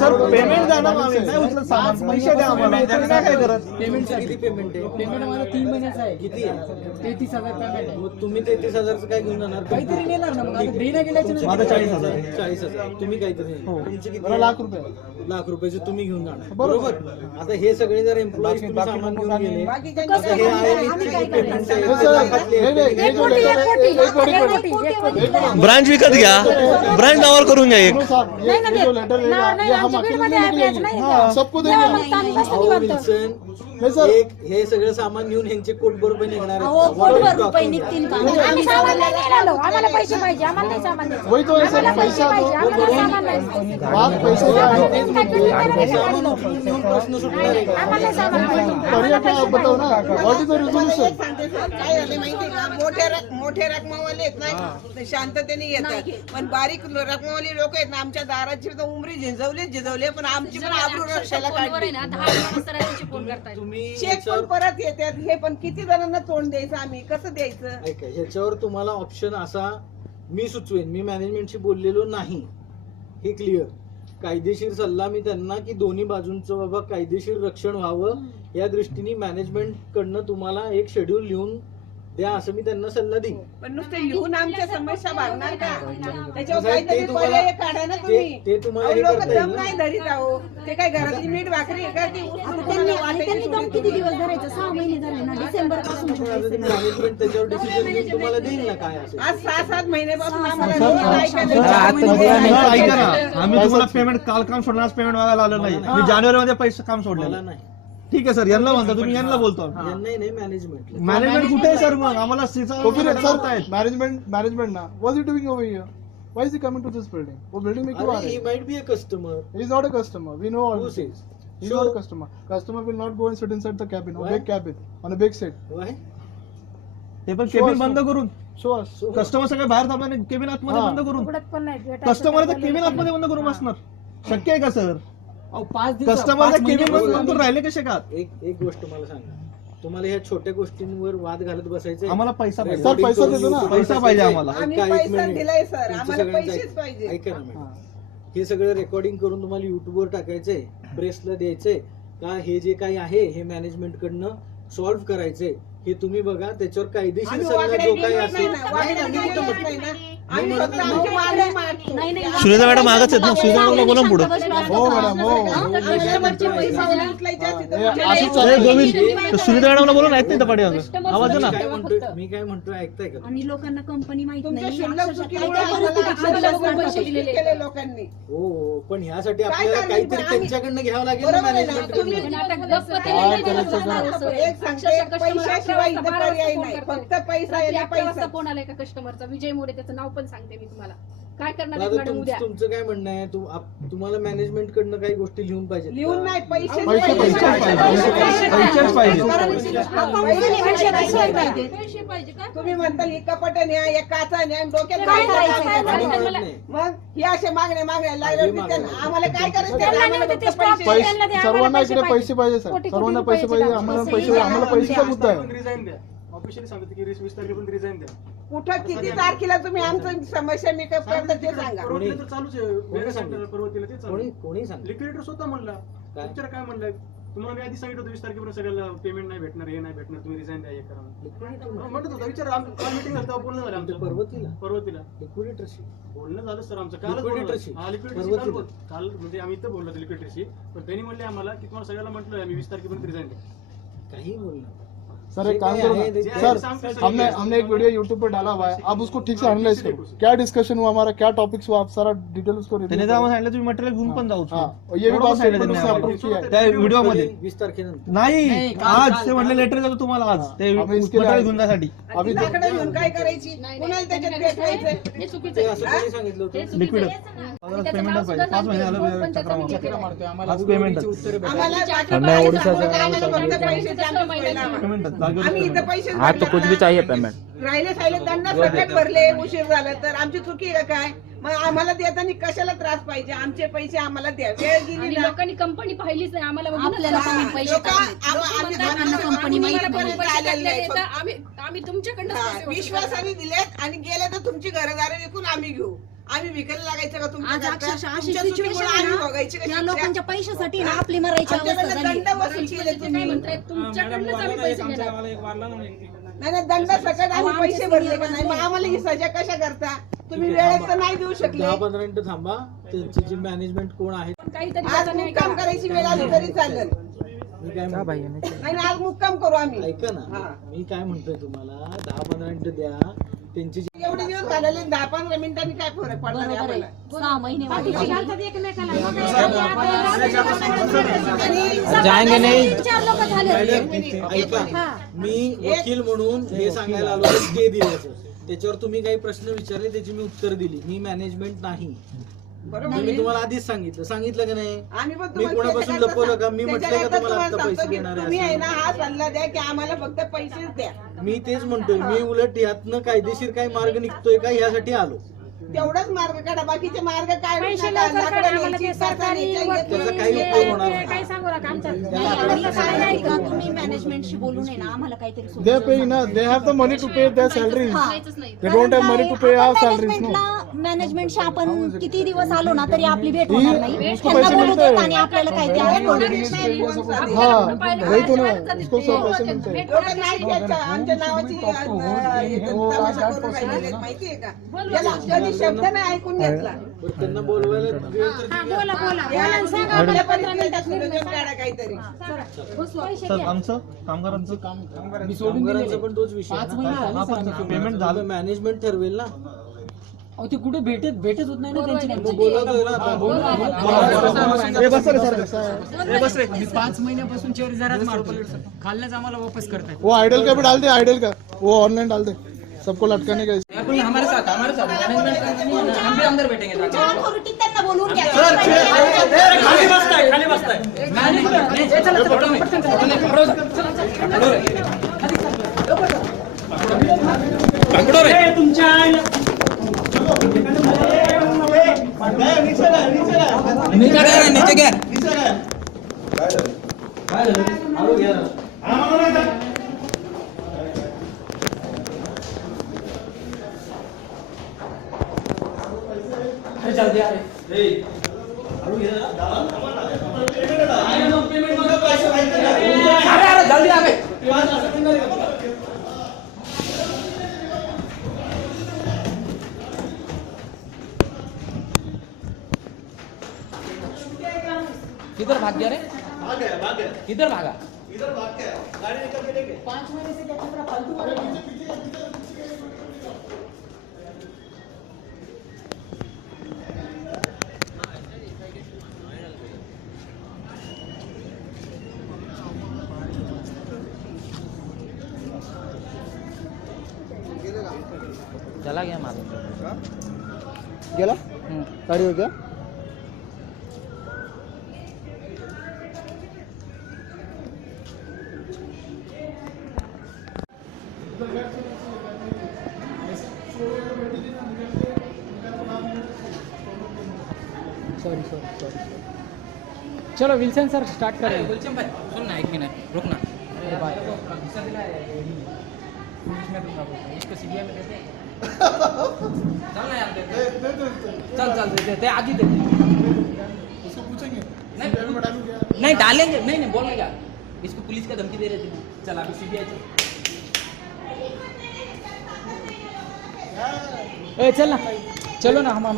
सर पेमेंट द्या ना, आम्ही नाही उचलत सामान, पैसे द्या आम्हाला, तुम्ही काय करत? पेमेंट किती पेमेंट आहे? पेमेंट मला 3 महिन्याचं आहे. किती आहे? 33,000 पेमेंट आहे. मग तुम्ही 33,000चं काय घेऊन जाणार? काहीतरी नेणार ना मग आता देण्या गेल्याच्या नंतर. माझं 40,000 आहे. 40,000 तुम्ही काहीतरी तुमचे किती? मला लाख रुपये। लाख रुपयाचे तुम्ही घेऊन जाणार, बरोबर. बरोबर? आता हे सगळे जर एम्प्लॉईज तुम्ही सामान घेऊन गेले, कसं आता हे आहे आम्ही काय पेमेंट करायचं? हे सर, हे जे जो लेटर आहे, ब्रांच विकत घ्या, ब्रांच नावावर करून घ्या एक। सुनो साहब, ये जो लेटर रहेगा ये हम अकेले नहीं लेंगे, हाँ, सबको देंगे हम। विल्सन, नहीं सर, एक हे सगळं सामान घेऊन ह्यांचे कोटभर रुपये निघणार अहो, आहेत. कोटभर रुपये निघतील का? आम्ही सामान नाही नेलेलो, आम्हाला पैसे पाहिजे, आम्हाला नाही सामान द्यायचं. वही तो है सर, पैसा पाहिजे, दो, आम्हाला सामान नाही. बात पैसे का है। सामान उचलून नेऊन प्रश्न सुटणार आहे का? आम्हाला सामान पाहिजे. करिए क्या आप बताओ ना, व्हाट इज द रिजोल्यूशन? काय झाले माहिती का, मोठे रकमावाले आहेत ना ते शांततेने येतात, पण बारीक रकमावाले लोक आहेत ना आमच्या दाराची तर उमरी झिजवले पण आमची पण आबरू रक्षाला काढली. तुम्ही चेक पण परत येतात, हे पण किती जणांना तोंड द्यायचं, आम्ही कसं द्यायचं? ऐका, ह्याच्यावर तुम्हाला ऑप्शन असा मी सुचवेन, मी मॅनेजमेंटशी बोललेलो नाही, हे क्लिअर. कायदेशीर सल्ला मी त्यांना की दोन्ही बाजूंचं बाबा कायदेशीर रक्षण व्हावं या दृष्टीने मॅनेजमेंट कडनं तुम्हाला एक शेड्यूल लिहून द्या असं मी त्यांना सल्ला देईन. पण नुसते लिहून आमच्या समस्या भागणार का? त्याच्यावर साहेब, काहीतरी ते तुम्हाला- पर्याय काढा ना तुम्ही. ते तुम्हाला हे लोक करता येईल दम ना? नाही धरीत आहो, ते काय घरातली मीठ भाकरी आहे का ती उचलून त्यांनी तुम्हाला वाटायची त्यांनी दम सोडून किती दिवस धरायचं? 6 महिने झाले ना, डिसेंबर पासून मॅनेजमेंट त्याच्यावर डिसिजन घेऊन तुम्हाला देईल ना काय असेल. आज 6-7 महिन्यापासून आम्हाला सर, रोज सर, ऐकायला सर, जायचं. ऐका ना, आम्ही तुम्हाला पेमेंट काल काम सोडणार, आज पेमेंट मागायला आलं नाही. मी जानेवारी मध्ये पैसे काम मला सोडलेलं. नाही, ठीक आहे सर, यांना म्हणता तुम्ही, यांना बोलतो. यांनाही नाही मॅनेजमेंट. मॅनेजमेंट कुठे आहे सर? मग आम्हाला तो फिर सर मैनेजमेंट ना, what is doing over here? Why is he coming to this building? वो बिल्डिंग में क्यों आ अरे रहे he हैं? might be a customer. He is not a customer, we know all Who this. says? He is Sure. not a customer. Customer will not go and sit inside the cabin, Why? a big cabin, on a big seat. Why? ते पण cabin बंद करून, Show us. Customer सगळे बाहेर थांबल्याने cabin आतमध्ये हा. बंद करून, उघडत पण नाही. कस्टमर केबिन आतमध्ये बंद करून बसणार, शक्य आहे का सर? अहो, 5 दिवस कस्टमर 5 केबिन महिने बंद करून राहिले कसे का? एक गोष्ट मला सांगा, तुम्हाला ह्या छोट्या गोष्टींवर वाद घालत बसायचं आम्हाला पैसा पाहिजे. सर, पैसा देतो ना. पैसा पाहिजे आम्हाला. आम्ही पैसा दिलाय सर, आम्हाला पैसेच पाहिजे. ऐका ना मॅडम, हे सगळं रेकॉर्डिंग करून तुम्हाला युट्यूबवर टाकायचंय, प्रेसला द्यायचंय का? हे जे काही आहे हे मॅनेजमेंट कडनं सॉल्व्ह करायचंय, हे तुम्ही बघा. त्याच्यावर कायदेशीर आम्ही सल्ला वाकड्या जो काही निघत नाही असेल, ना, वाकड्या निघत नाही ना. आम्ही फक्त आमची मागणी मागतो. सुनीता मॅडम मागच आहेत ना, सुनीता मॅडमला बोला ना पुढं। हो मॅडम, हो. कस्टमरचे पैसे उचलायचे असते तर असंच अरे आहे. गोविंद, सुनीता मॅडमला बोला ना, ऐकते ना पाठी आवाज मी काय म्हणतोय ऐकताय का? आणि लोकांना कंपनी माहित तुमच्या नाही. शुल्लक अक्षरशः चुकीमुळे काय आम्हाला परिस्थिती पैसे केले लोकांनी. हो हो, पण ह्यासाठी काय आपल्याला झालं काहीतरी पण आम्ही- त्यांच्याकडनं घ्यावं लागेल ना बरोबर आहे ना, मॅनेजमेंट तुम्ही कडनं. एक सांगते, पैशाशिवाय इथं पर्याय नाही, फक्त पैसा याला पैसा. फोन आलाय का कस्टमरचा? विजय मोरे, त्याचं नाव पण सांगते मी तुम्हाला. काय करणार आहेत आता मॅडम उद्या? तुमचं काय म्हणणं आहे? तुम्हाला मॅनेजमेंट कडनं काही गोष्टी लिहून पाहिजे लिहून नाही, पैसे पैसेच पाहिजे. पैसे पाहिजे का? तुम्ही म्हणता ही कपाट न्या, एक काचा न्या, आणि डोक्यात काय काय करायचं? करायचं? मग हे असे मागण्या लागल्या आम्हाला काय करायचं? त्यांना आम्हाला नाही फक्त ते पैसे stop द्या. त्यांना द्या, सर्वांना आम्हाला इकडे पैसे पैसे पाहिजे सर, कोटी सर्वांना कोटी पैसे पाहिजे, आम्हाला पैसे, आम्हाला पैशाचा मुद्दा आहे. रिझाईन द्या. ऑफिशियली सांगतो की 20 तारखेपर्यंत रिझाईन द्या. कुठं किती तारखेला तुम्ही आमचं समस्या मेकअप करता ते सांगा. परवतीला तर चालूच आहे. वेगळं सेंटर परवतीला ते चालू आहे. कोणी सांगितलं? लिक्विडेटर स्वतः म्हणला. काय? तुमच्याला काय म्हणलंय? तुम्हाला मी आधी सांगितलं होतं 20 तारखेपर्यंत सगळ्याला पेमेंट नाही भेटणार, हे नाही भेटणार, तुम्ही रिझाईन द्या, हे करा. म्हणत होता, विचार मीटिंग झाली तेव्हा बोलणं झालं आमचं. परवतीला लिक्विडेटरशी बोलणं झालं सर आमचं कालच लिक्विडेटरशी? बोलणं. हा, लिक्विडेटरशी काल म्हणजे आम्ही इथं बोललो लिक्विडेटरशी, पण त्यांनी म्हणले आम्हाला की तुम्हाला सगळ्याला म्हटलं आम्ही 20 तारखेपर्यंत रिझाईन द्या. काही बोलणं. सर एक काम करो ना, सर हमने एक वीडियो यूट्यूब पर डाला हुआ है, आप उसको ठीक से एनालाइज करो, क्या डिस्कशन हुआ हमारा, क्या टॉपिक्स हुआ, आप सारा डिटेल उसको त्याने रिव्यू तर आम्हाला करो. सांगितलं तुम्ही मटेरियल घेऊन पण जाऊ. हाँ, ये भी बात सांगितलं उससे त्यांनी अप्रूव किया है. त्या व्हिडिओ मध्ये. 20 तारखेनंतर नाही, आज ते म्हणले लेटर देतो तुम्हाला आज, ते आम्ही इसके लिए मटेरियल घेऊन जाण्यासाठी. अभी लाकडं घेऊन काय करायची? कुणाला त्याच्यात भेटवायचं? हे चुकीचं ते आहे. असं कोणी सांगितलं होतं? हे चुकीचं आहे. आणि त्याचं नाव सुद्धा पाच महिने सांगते. झालं बोर्ड पण त्याचं मी चक्रा घेतलेलं आहे. मारतोय आम्हाला आज पेमेंट उत्तरे आम्हाला आम्ही ओडिशाचे आम्हाला फक्त पैसे द्या, आम्ही इथं पैसे राहिले साहिले दंड सकट भरले, उशीर झाला तर आमची चुकी आहे काय? मग आम्हाला देताना कशाला त्रास पाहिजे? आमचे पैसे आम्हाला द्या. वेळ गेली आणि ना. लोकांनी कंपनी पाहिलीच नाही आम्हाला बघूनच आपल्याला त्रास कोणी झाला. पैसे लोकं टाकले. आम्हा- लोकं आम्ही- म्हणतात, आम्ही- आम्हाला कंपनी आम्ही- माहिती आम्ही- नाही. पैसे आलेलं टाकलेले नाही. तर आम्ही तुमच्याकडनं हा, पैसे वसूल विश्वासाने दिलेत आणि गेले तर तुमची घरदारे विकून आम्ही घेऊ. आम्ही विकायला लागायचं का आज तुमच्या अक्षरशः अशी तुमच्या चुकीमुळे सिच्युएशन आम्ही आहे भोगायची ना, का या शिक्षा? लोकांच्या पैशासाठी ना आपली मरायची आमच्याकडनं अवस्था झाली. दंड वसूल केले ते काय तुम्ही. म्हणतायत तुमच्याकडनंच आम्ही पैसे घेणार. नाही नाही, दंड सकट आम्ही पैसे भरले का नाही? मग आम्हाला ही सजा कशा करता? तुम्ही वेळेत तर नाही देऊ शकले. 10-15 मिनिटं थांबा. त्यांची जी मॅनेजमेंट कोण आहे पण काहीतरी आज त्याचा न्याय मुक्काम करा. करायची वेळ आली तरी चालेल. मी काय म्हणतो- नाही नाही, आज मुक्काम करू आम्ही. ऐका ना, हा. मी काय म्हणतोय तुम्हाला 10-15 मिनिटं द्या. त्यांची जी एवढे दिवस झालेले 10-15 मिनिटांनी काय फरक पडणार आहे बरोबर आहे. आम्हाला? 6 महिने वाढले. जाएंगे नहीं. 4 लोक झाले. ऐका, मी वकील म्हणून हे सांगायला आलो स्टे दिल्याचं. त्याच्यावर तुम्ही काही प्रश्न विचारले, त्याची मी उत्तर दिली. मी मॅनेजमेंट नाही. बरोबर मी तुम्हाला आधीच सांगितलं का नाही? आम्ही पण मी तुम्हाला कोणापासून त्याच्याकरता लपवलं का? मी म्हटलंय का त्याच्याकरता तुम्हाला आता तुम्हाला पैसे सांगतो की देणार आहे तुम्ही आहे असं? ना हा सल्ला द्या की आम्हाला फक्त पैसेच द्या. मी तेच म्हणतोय, मी उलट यातनं कायदेशीर काही मार्ग निघतोय का यासाठी आलो. तेवढाच मार्ग काढा, बाकीचे मार्ग काय पैसे नका. लवकर काढा, लाकडं आम्हाला न्यायची, ते पैसा सरकारी न्यायचा, वकील, त्याचा काही उपयोग होणार ते नाही. काय सांगू नका आमच्या नाही का तुम्ही मॅनेजमेंटशी बोलून आहे ना आम्हाला काहीतरी They solution pay ना, they have the money to pay their salaries. सांगायचंच नाही. They don't have money to pay our salaries, no. मॅनेजमेंटशी आपण किती दिवस आलो ना तरी आपली भेट होणार नाही. उसको त्यांना पैसे बोलू मिळते. देत आणि आपल्याला काय ते आहे बोलू देत नाही. हाँ वही तो ना, उसको सब पैसे मिलते हैं. लोकं नाही घ्यायचं. आमच्या नावाची तमाशा करून राहिलेले आहेत, माहितीये का? याला कधी शब्द नाही ऐकून घेतला. बरं, त्यांना बोलवायला वेळ तर हा, बोला बोला या बोला आणि सांगा आपल्या आम्हाला 15 पद्धतीने मिनिटात सोल्युशन काढा काहीतरी. पैसे सर द्या. आमचं कामगारांचं कामगारांचा पण तोच विषय पेमेंट झालं. मॅनेजमेंट ठरवेल ना. ते कुठे भेटत होत नाही ना त्यांची. मग बोलवतोय ना आता. ये बस रे सर, 5 महिन्यापासून चेअर जराच मारतो. खाल्ल्याच आम्हाला वापस करताय. वो आइडल का भी डाल दे, आइडल का वो ऑनलाइन डाल दे, सबको लटकाने का. हमारे साथ हम भी अंदर बैठेंगे. अथॉरिटी त्यांना बोलून घ्या. खाली बसताय. किधर भाग गया रे? किधर भागा? गाड़ी निकल के लेके 5 महिने से त्याच्या तर फालतू. चला गया माझा. गेला गाडी हो गया. सॉरी. चलो विल्सन सर स्टार्ट करें. गुलशन भाई सुन ना, 1 मिनट रुकना. इसको सीबीआई में देते हैं. चल ना यार, चल दे आगे दे. उसको पूछेंगे नहीं नहीं डालेंगे, नहीं बोलेगा. इसको पुलिस का धमकी दे रहे थे. चल अभी सीबीआई चल ना, चलो ना हम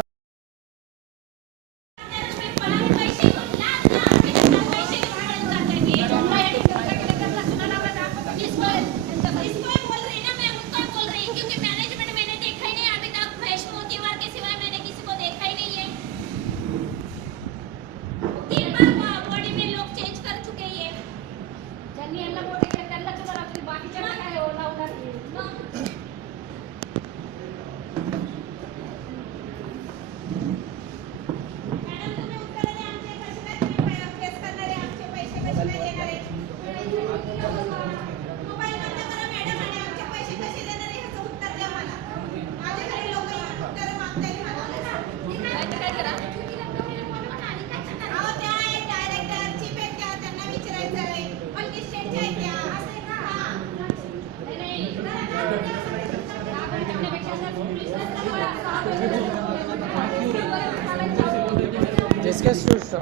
6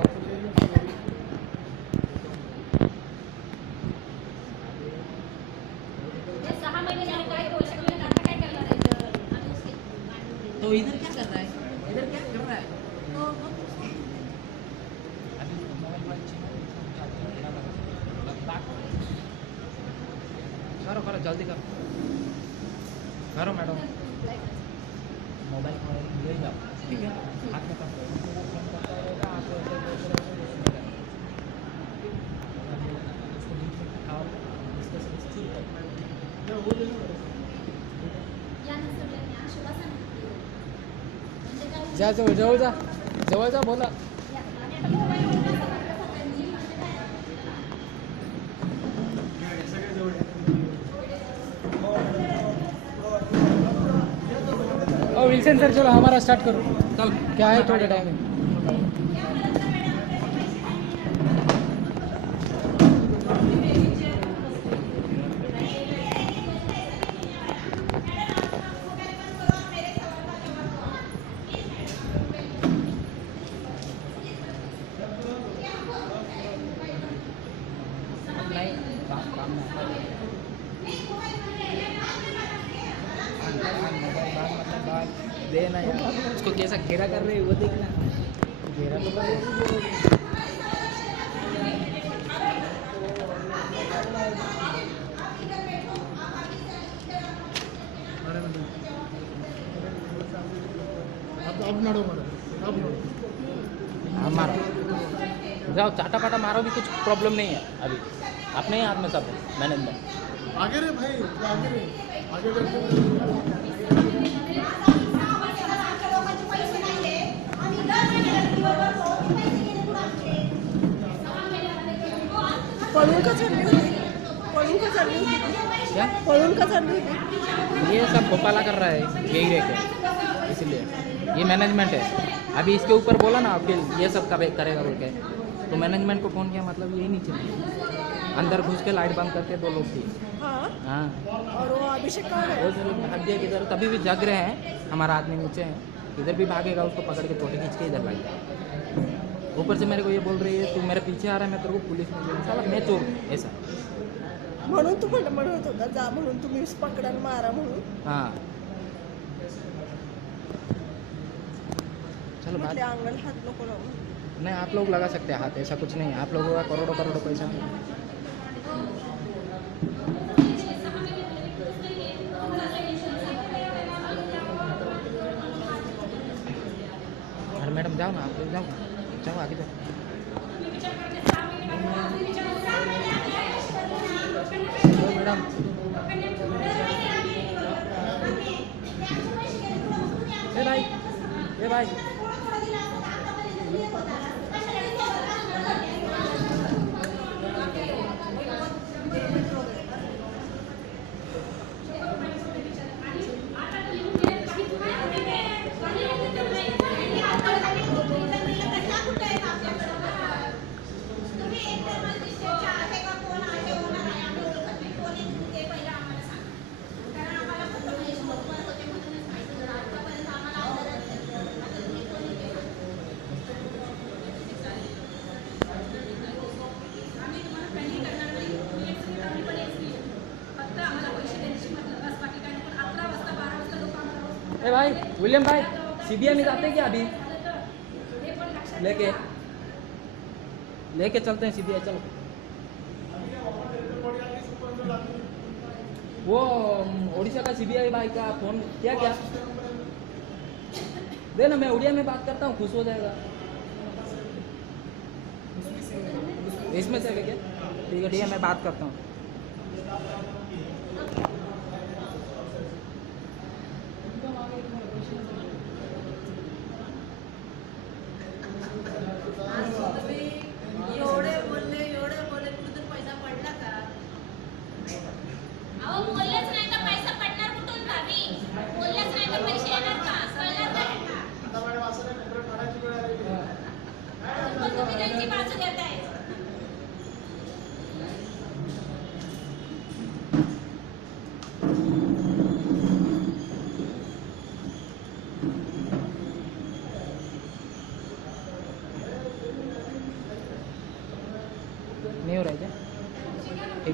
महिने झाले काय करू शकले नाही, आता काय करणार आहे तर? आम्ही उसके मांडून तो इधर क्या कर रहा है? इधर क्या कर रहा है? करो करो जल्दी करो करो मैडम मोबाइल ले जाओ ठीक है हाथ में जा जवळ जवळ जा जवळ जा बोला विल्सन सर चलो हमारा स्टार्ट करो चल क्या है थोड़ा टाइम देना यार उसको कैसा घेरा कर रहे हैं वो देखना घेरा तो कर रहे हाँ मारो जाओ चाटा पाटा मारो भी कुछ प्रॉब्लम नहीं है अभी अपने ही हाथ में सब है मैनेजमेंट आगे रे भाई आगे रे आगे पळून का चालली होती पळून का चालली होती क्या पळून का चालली होती ये सब घोटाला कर रहा है यही रह के इसलिए ये मैनेजमेंट है अभी इसके ऊपर बोला ना आपके ये सब कब करेगा बोल के तो मैनेजमेंट को फ़ोन किया मतलब यही नहीं चाहिए अंदर घुस के लाइट बंद करके 2 लोग थे हाँ हाँ और वो अभिषेक कौन है वो जो भाग गया किधर तभी भी जग रहे हैं हमारा आदमी नीचे है इधर भी भागेगा उसको पकड़ के फोटो खींच के इधर भाग गया ऊपर से मेरे को ये बोल रही है तू मेरे पीछे आ रहा है मैं तेरे को पुलिस में देना साला मैं चोर ऐसा म्हणून तू म्हणत होता जा म्हणून तुम्ही पकडा आणि मारा म्हणून हाँ चलो बात म्हटले अंगण हात नको लावू नहीं आप लोग लगा सकते हैं हाथ ऐसा कुछ नहीं है आप लोगों का करोड़ों करोड़ों पैसा अरे मैडम जाओ ना आप लोग जाओ जाओ आगे जाओ मैडम ए भाई ए भाई विलियम भाई सीबीआई में जाते हैं क्या अभी लेके चलते हैं सीबीआई चलो वो ओडिशा का सीबीआई भाई का फोन क्या क्या दे ना मैं उड़िया में बात करता हूँ खुश हो जाएगा इसमें से क्या ठीक है मैं बात करता हूँ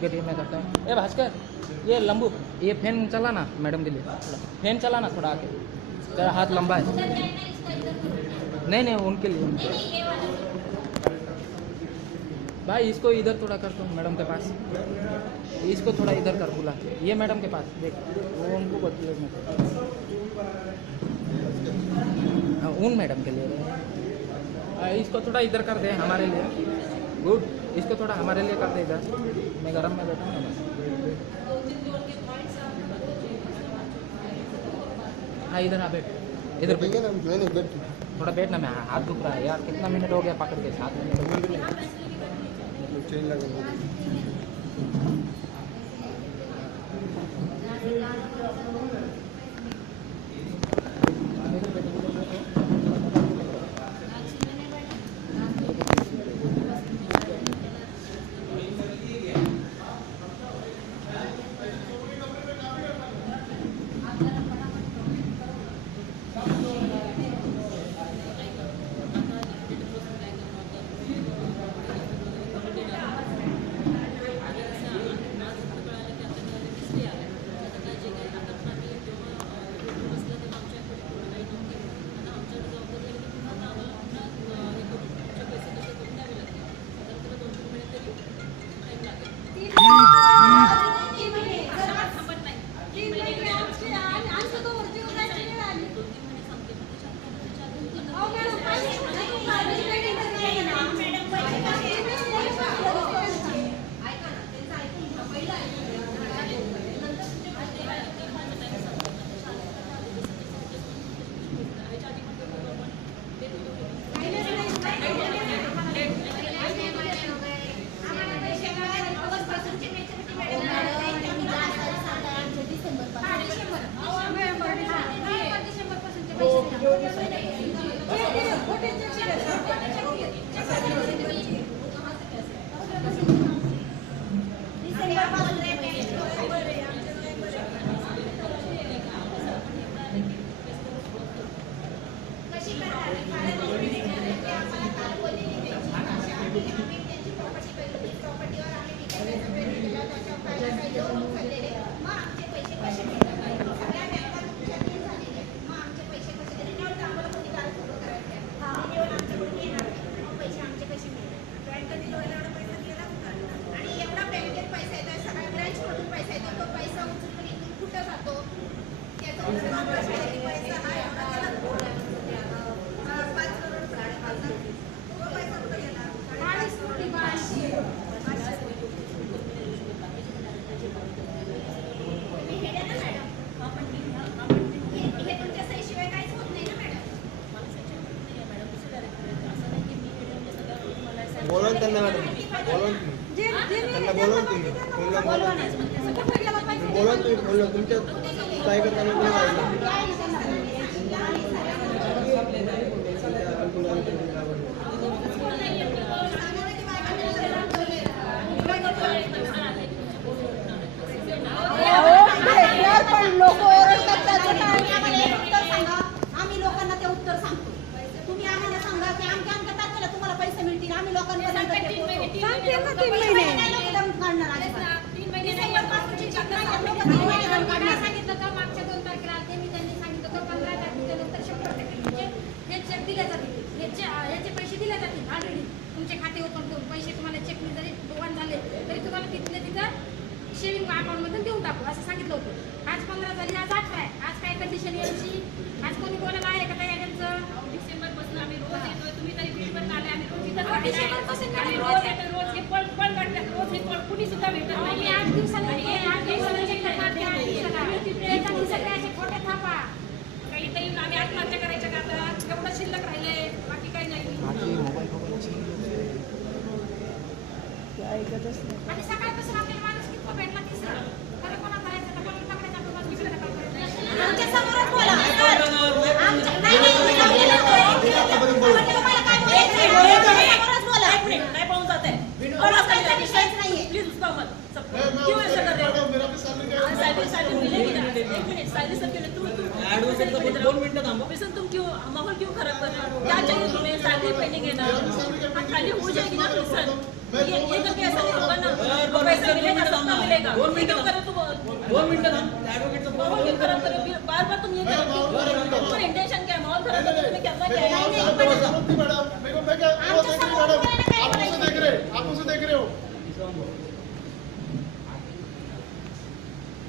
नेगेटिव में करता है। ए भास्कर, ये लंबू, ये फैन चला ना मैडम के लिए, फैन चला ना थोड़ा आके, तेरा हाथ लंबा है। नहीं उनके लिए भाई, इसको इधर थोड़ा कर दो मैडम के पास, इसको थोड़ा इधर कर बुला, ये मैडम के पास देख, वो उनको बदले में उन मैडम के लिए इसको थोड़ा इधर कर दे हमारे लिए। गुड, इसको थोड़ा हमारे लिए कर दे इधर, मैं गरम में बैठा हूँ। हाँ इधर आ बैठ, इधर बैठ, थोड़ा बैठ ना, मैं हाथ दुख रहा है यार, कितना मिनट हो गया पकड़ के, 7 मिनट हो गए। बोलवून त्यांना मॅडम, बोलवून त्यांना बोलवून तुम्ही फोनला बोलवून तुम्ही फोनला तुमच्या काय करताना लोक ओरडतात त्याचं काय? आम्ही लोकांना ते उत्तर सांगतो. तुम्ही आम्हाला सांगा की आमच्या तारखेला तुम्हाला पैसे मिळतील, आम्ही लोकांपर्यंत काढणार आहे. सांगितलं का मागच्या 2 तारखेला आले, मी त्यांनी सांगितलं का 15 तारखेच्या नंतर 100% हे चेक दिले जातील, याचे पैसे दिले जातील. ऑलरेडी तुमचे खाते ओपन करून पैसे तुम्हाला चेकने जरी वन झाले तरी तुम्हाला तिथल्या तिथं सेव्हिंग अकाउंटमधून देऊन टाकू असं सांगितलं होतं. आज 15 झाली, आज 18 आहे. आज काय कंडिशन यायची? आज कोणी बोलायला आहे का तयाऱ्यांचं? डिसेंबरपासून आम्ही रोज येतोय, तुम्ही तरी फीडबॅक आले, आम्ही रोज इथं रोज येतो, रोज हे पळ काढतात, रोज हे पळ कुणी सुद्धा भेटत नाही. 8 दिवसांनी चेक करणार, 8 दिवसांनी सगळ्याचे खोटे थापा. काही तरी आम्ही आत्महत्या करायच्या का आता? एवढं शिल्लक राहिले, बाकी काही नाही. आणि सकाळपासून आपल्याला माणूस किती भेटला तिसरा खरं कोणा करायचं तर कोणी पकडायचं आपण दुसऱ्या आमच्या समोरच बोला. नाही पाहून जाते प्लीज उसका मत क्यों ऐसा कर रहे हो? सैलरी मिलेगी ना, 1 मिनट सैलरी सबके लिए तुम 2 मिनट थांबो. तुम क्यों माहौल क्यों खराब कर रहे हो? क्या चाहिए तुम्हें? सैलरी पेंडिंग है ना, खाली हो जाएगी ना. मैं ये करके ऐसा नहीं होगा ना, वो पैसा मिलेगा, सबका मिलेगा। ये क्यों करे तुम? 2 मिनिटं थांब. ऍडव्होकेटचं माहौल क्यों खराब करे? बार-बार तुम ये कर रहे हो। तुम्हारा इंटेंशन क्या है? माहौल खराब करने तुम्हें करना क्या है? आंखों से देख रहे हो।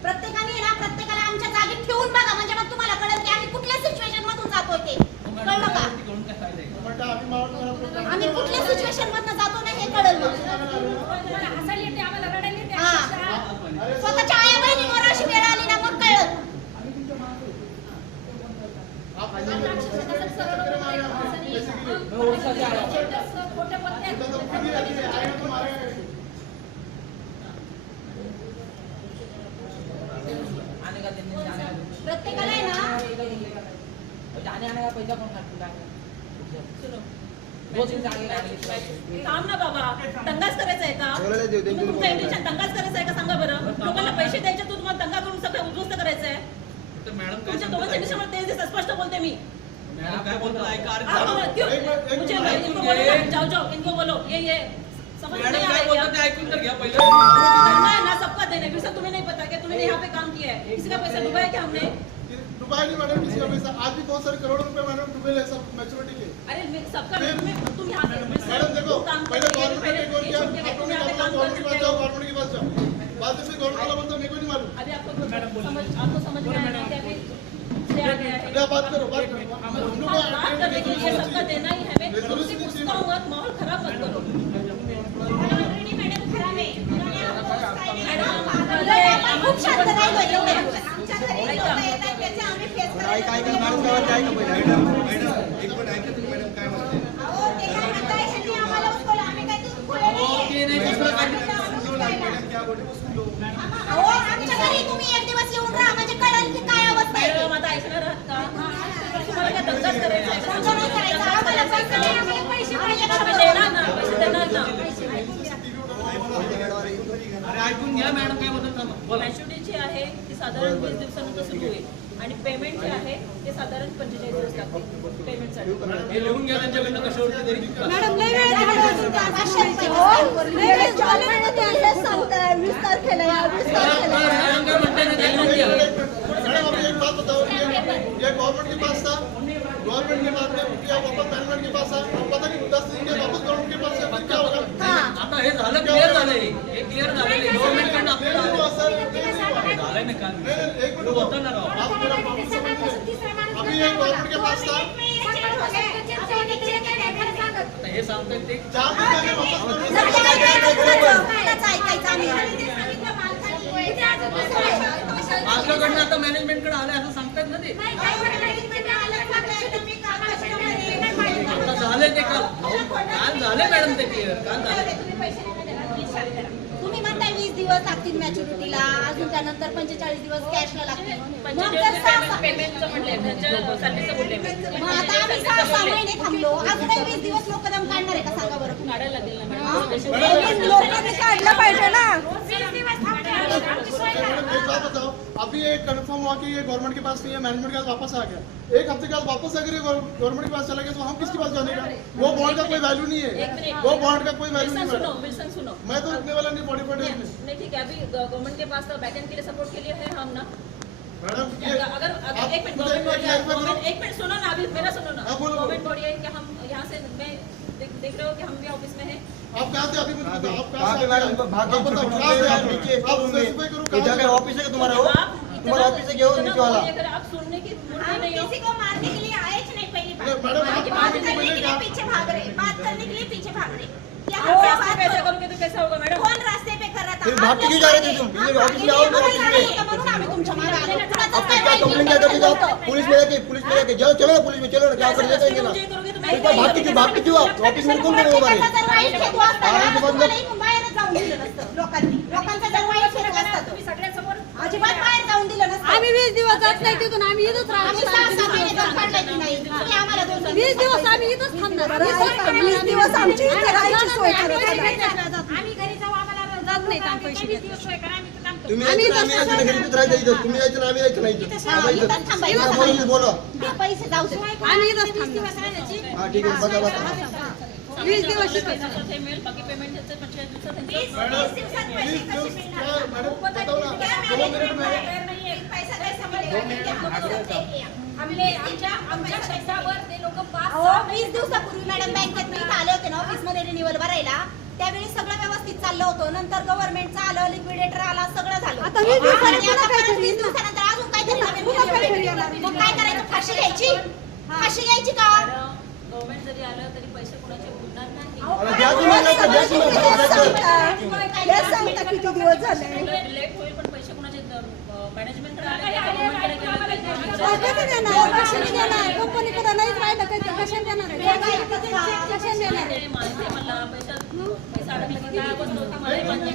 प्रत्येकाने ना प्रत्येकाला आमच्या जागी ठेवून बघा, म्हणजे मग तुम्हाला कळेल की आम्ही कुठल्या सिच्युएशन मधून जातोय ते. कळलं का? आम्ही कुठल्या सिच्युएशन मधनं जातो ना हे कळेल मग. हसायला येते, आम्हाला रडायला येते. हा. स्वतःच्या आई बहिणीवर अशी वेळ आली ना मग कळेल. खोटे बोलते. प्रत्येकाला आहे ना जाने आने का पैसा कौन खर्च सुनो, 2-3 जागे काम ना बाबा, दंगाच करायचा आहे का? तुम्ही तुमचं इंटेन्शन दंगाच करायचं आहे का सांगा बरं? लोकांना पैसे द्यायचे, तू तुम्हाला दंगा करून सगळं उद्ध्वस्त करायचं आहे. तुमच्या दोघांच्या विषयावर तेच दिसतं, स्पष्ट बोलते मी. काय बोलतो ऐका. आप क्यों? मुझे इनको बोलो ना, जाओ जाओ, इनको बोलो, ये समझ नहीं आ रहा है क्या? ऐकून तर घ्या पहिले. करना है ना, सबका देने फिर तुम्हें नहीं पता क्या तुमने यहाँ पे काम किया है? किसी का पैसा डुबाया क्या हमने? डुबाई नहीं मैडम, किसी का पैसा आज भी बहुत सारे करोड़ों रुपए मैडम डूबे हैं सब मैच्योरिटी के। अरे सबका तुम यहाँ पे मैडम देखो काम पहले करोगे, गवर्नमेंट ने कौन किया, छोड़ के आपको तुम यहाँ पे काम गवर्नमेंट के पास कर जाओ, चुके हो। गवर्नमेंट के पास जाओ, बाद में फिर गवर्नमेंट वाला बोलता मेरे को नहीं मालूम। अभी आपको समझ में आया क्या अभी क्या आ गया है? क्या बात करो, बात करो। हम लोग को बात करने के लिए सबका देना ही है। मैं तुमसे पूछता हूँ, माहौल खराब मत करो। खूप शांत राहिलो एवढे दिवस. आमच्या घरी लोकं येतात, त्याचे आम्ही फेस करायला अहो, ते काय म्हणताय, ह्यांनी आम्हाला उचललं, आम्ही काय ते उचललं नाहीये. अहो, आमच्या घरी तुम्ही एक दिवस येऊन राहा, म्हणजे कळेल की काय अवस्था आहे. मॅडम आता ऐकणार आहात का? तुम्हाला काय दंगाच करायचा आहे का? दंगा नाही करायचा, आम्हाला पैसे नाही, आम्हाला पैसे पाहिजे. पैसे देणार ना, पैसे देणार ना. अरे ऐकून घ्या मॅडम काय बोलतात थांबा. मॅच्युरिटी जी आहे ती साधारण 20 दिवसानंतर सुरू होईल आणि पेमेंट जे आहे ते साधारण 45 दिवस लागतील पेमेंटसाठी. हे लिहून घ्या त्यांच्याकडनं कशावरती तरी. मॅडम लय वेळ झाला अजून त्या आश्रमाची. हो, लय वेळ झाला. तुम्ही हेच सांगताय 20 तारखेला या, 20 तारखेला या. मॅडम काय म्हणते ना ते लिहून घ्या. मैडम अभी एक बात बताओ, ये गवर्नमेंट के पास था, गवर्नमेंट के बाद में किया वापस मैनेजमेंट के पास था, अब पता नहीं 10 दिन के वापस गवर्नमेंट के पास से फिर क्या होगा? आता हे झालं क्लिअर झालंय. हे क्लिअर झालेलं आहे. गव्हर्नमेंटकडनं आपल्याला नहीं हुआ सर, नहीं हुआ। झालंय ना काल. नहीं, एक मिनट होतं ना राव. आप मेरा प्रॉब्लम समझिए। अभी ये गवर्नमेंट के पास था, आता हे सांगतात ते 4 दिन पहले वापस ऐकायचं आम्ही. आपल्याकडनं आता मॅनेजमेंटकडे आलंय असं सांगतात ना ते. आता झालंय ते काल झालंय मॅडम ते क्लिअर काल झालं. तुम्ही म्हणताय 20 दिवस लागतील मॅच्युरिटीला, अजून त्यानंतर 45 दिवस कॅशला लागतील. मग जर 6 पेमेंटचं म्हटलंय सर्व्हिसचं बोलले मी. मग आता आम्ही 6 महिने थांबलो, अजूनही 20 दिवस लोक दम काढणार आहे का सांगा बरं? काढायला लागेल ना मॅडम. लोकांनी काढलं पाहिजे ना. एक बात बताओ, अभी ये कंफर्म हुआ कि ये गवर्नमेंट के पास नहीं है, मैनेजमेंट के पास वापस आ गया। एक हफ्ते के बाद वापस अगर ये गवर्नमेंट के पास चला गया तो हम किसके पास जाने का? वो बॉन्ड का कोई वैल्यू नहीं है, वो बॉन्ड का कोई वैल्यू नहीं है। विल्सन सुनो, मैं तो इतने वाला नहीं बॉडी पर नहीं ठीक है, अभी गवर्नमेंट के पास तो बैकएंड के लिए सपोर्ट के लिए है हम ना। मैडम अगर एक मिनट एक मिनट सुनो ना, अभी मेरा सुनो ना। गवर्नमेंट बॉडी है कि हम यहाँ से मैं देख रहे हो कि हम भी ऑफिस में हैं। आप कहाँ से? अभी मुझे बताओ, आप कहाँ से? मैडम आप बताओ कहाँ से? आप स्पेसिफाई करो कहाँ से? ऑफिस है तुम्हारा वो तुम्हारा ऑफिस है, नीचे वाला। अगर आप सुनने की मूड में नहीं हो, किसी को मारने के लिए आए थे नहीं पहली बार। मैडम आप बात करने के लिए पीछे भाग रहे, बात करने के लिए पीछे भाग रहे। क्या वो हमसे आप बात पैसा करो? करोगे तो कैसा होगा मैडम? कौन रास्ते पे कर रहा था? फिर भाग के क्यों जा रहे थे तुम? ये ऑफिस में आओ, मेरे ऑफिस में। म्हणून आम्ही तुमच्या मागे आलो. कुणाचं आप काय क्या कंप्लेंट क्या करते जाओ? पुलिस में जाके जाओ, चलो ना पुलिस में, चलो ना, क्या कर देते हैं ना? मुझे करोगे तो एक बार भाग के क्यों आप ऑफिस में कौन करेगा हमारे? लोकांचा जर वाईट हेतू असता ना, तुम्हाला इथून बाहेरच जाऊन दिलं नसतं लोकांनी. लोकांचा जर वाईट हेतू असता तर सगळ्यांसमोर अजिबात बाहेर जाऊन दिलं नसतं. आम्ही 20 दिवस जात नाही तिथून, आम्ही इथंच आम्ही 6 महिने तर काढले की नाही. तुम्ही आम्हाला 20 दिवस आम्ही इथंच थांबणार. 20 दिवस आमची इथे राहायची सोय करत होता. आम्ही घरी जाऊ, आम्हाला जात नाही काम पैसे घेत. सोय करा, आम्ही काम करू. तुम्ही यायचं ना, आम्ही यायचं ना, घरी तिथं राहायचं इथं. तुम्ही यायचं ना, आम्ही यायचं नाही इथं. इथं थांबायचं. बोला. पैसे जाऊ दे. आम्ही इथंच थांबणार. दिवस राहण्याची हा ठीक आहे, बघा बघा. 20 दिवस बाकी पेमेंट त्याचं 25 दिवसात आमच्या शब्दावर ते लोक 20 दिवसापूर्वी मॅडम बँकेत मी आले होते ना ऑफिसमध्ये रिन्युअल भरायला, त्यावेळी सगळं व्यवस्थित चाललं होतं. नंतर गव्हर्नमेंटचं आलं, लिक्विडेटर आला, सगळं झालं. आता 20 परत 20 दिवसानंतर अजून काहीतरी नवीन. मग काय करायचं? फाशी घ्यायची का? गव्हर्नमेंट जरी आलं तरी पैसे कोणाचे उरणार नाही. किती दिवस झाले लेट होईल पण पैसे कोणाचे मॅनेजमेंटकडे आले कंपनीकडे नाहीच राहिलं काही कशाने देणार आहे? कशाने देणार आहे? माहिती मला पैसा अडकला की काय अवस्था होती मलाही माहिती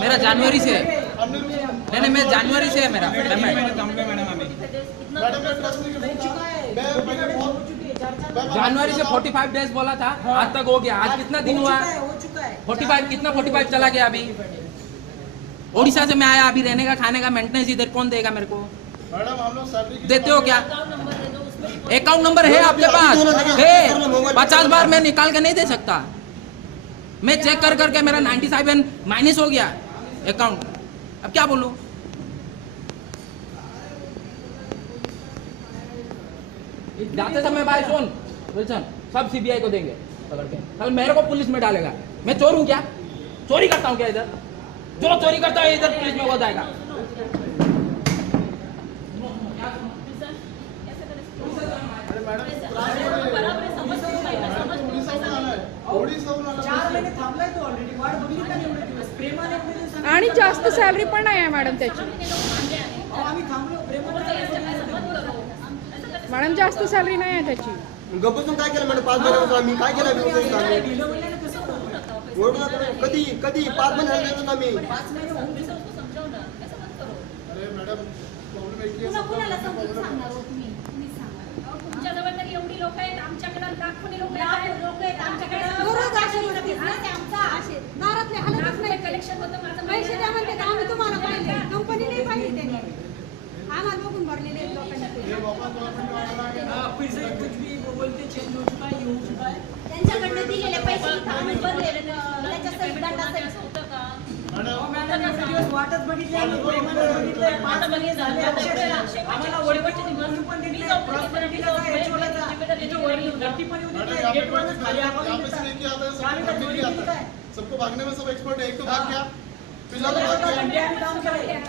मेरा जनवरी से नहीं मैं जनवरी से है मेरा जनवरी से 45 डेज बोला था, आज तक हो गया. आज कितना दिन हुआ? 45 कितना 45 चला गया अभी. उड़ीसा से मैं आया, अभी रहने का खाने का मेंटेनेंस इधर कौन देगा मेरे को? मैडम हम लोग सैलरी देते हो क्या? अकाउंट नंबर है आपके पास? है 50 बार मैं निकाल के नहीं दे सकता. मैं चेक कर करके मेरा 97 माइनस हो गया अकाउंट. अब क्या बोलूं? जाते समय भाई सुन विल्सन, सब सीबीआई को देंगे पकड़ के. कल मेरे को पुलिस में डालेगा. मैं चोर हूं क्या? चोरी करता हूं क्या इधर? जो चोरी करता है इधर पुलिस में हो जाएगा. आणि जास्त सॅलरी पण नाही आहे मॅडम त्याची. मॅडम जास्त सॅलरी नाही आहे त्याची. गप्पून काय केलं मॅडम? 5 महिन्यापासून आम्ही काय केलं? कधी कधी 5 महिन्यापासून आम्ही कुणाला समजून सांगणार हो तुम्ही? तुमच्याजवळ तरी एवढी लोक आहेत, आमच्याकडे लाखोनी लोक आहेत. आमच्याकडे दारातले हालतच नाही. कलेक्शन होतं माझं पैसे द्या म्हणते तर आम्ही तुम्हाला पाहिजे, कंपनी नाही पाहिजे त्यांनी. आम्हाला बघून भरलेले आहेत लोकांनी. त्यांच्याकडनं दिलेले पैसे इथं आणून भरलेले त्याच्या सहित दंडासहित होतं का? वाटच बघितली आम्ही, प्रेमानं बघितलंय. 5 महिने झाले आम्हाला वडीवरची दिवस पण दिली नाही. प्रॉपर्टीला काय याच्यावर त्याच्या वडील वरती पण येऊ देत नाही. गेटवरच खाली आपण सबको भागने में सब एक्सपर्ट है. एक तो भाग गया, पिछला तो भाग गया. काम करायचं. याच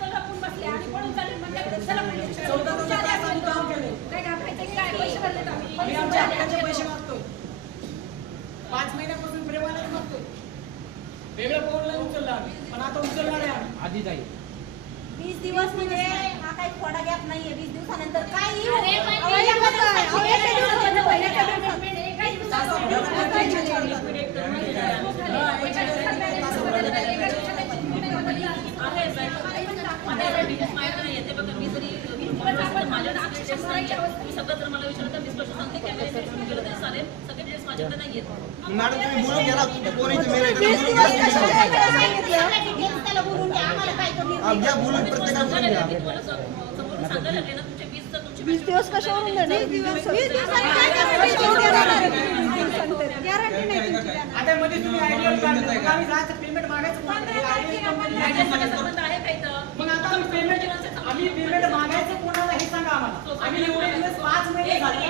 कोल्हापूर बसले आणि पळून चालले म्हणजे चला म्हणजे 14 तास आम्ही काम केले. काय घाबरायचं काय? पैसे भरलेत आम्ही आम्ही. आमच्या हक्काचे पैसे मागतोय. 5 महिन्यापासून प्रेमालाच मागतोय. वेगळं पाऊल उचललं आम्ही, पण आता उचलणार आहे आम्ही. आधी जाईल 20 दिवस म्हणजे हा काही थोडा गॅप नाहीये. 20 दिवसानंतर काय येईल? अरे, पण अहो, एका दिवसात. अहो, एका दिवसात. पहिल्या पेमेंट एकाच दिवसात लिक्विडेट करणं येते बघा. मी जरी माझ्या सगळं जर मला विचारलं तर मी स्पष्ट सांगते की आम्ही assessment केलं तरी चालेल. सगळे डिटेल्स माझ्याकडे नाही येत. मॅडम तुम्ही बोलून घ्या ना. कोणाची मेल आहे त्याला बोलून घ्या. आम्हाला काय कमी घ्या, बोलून प्रत्येकाला बोलून घ्या. मी तुम्हाला समोरून सांगायला लागले ना, तुमचे 20 तर तुमचे 20 दिवस कशावरून देणार? 20 दिवसांनी काय गॅरंटी नाही तुमची. आता मध्ये तुम्ही आयडियल काढले, मग आम्ही जायचं पेमेंट मागायचं कोणाला? आयडियल कंपनी संबंध आहे का इथं? मग आता आम्ही पेमेंट मागायचं कोणाला हे सांगा आम्हाला. आम्ही एवढे दिवस 5 महिने झाले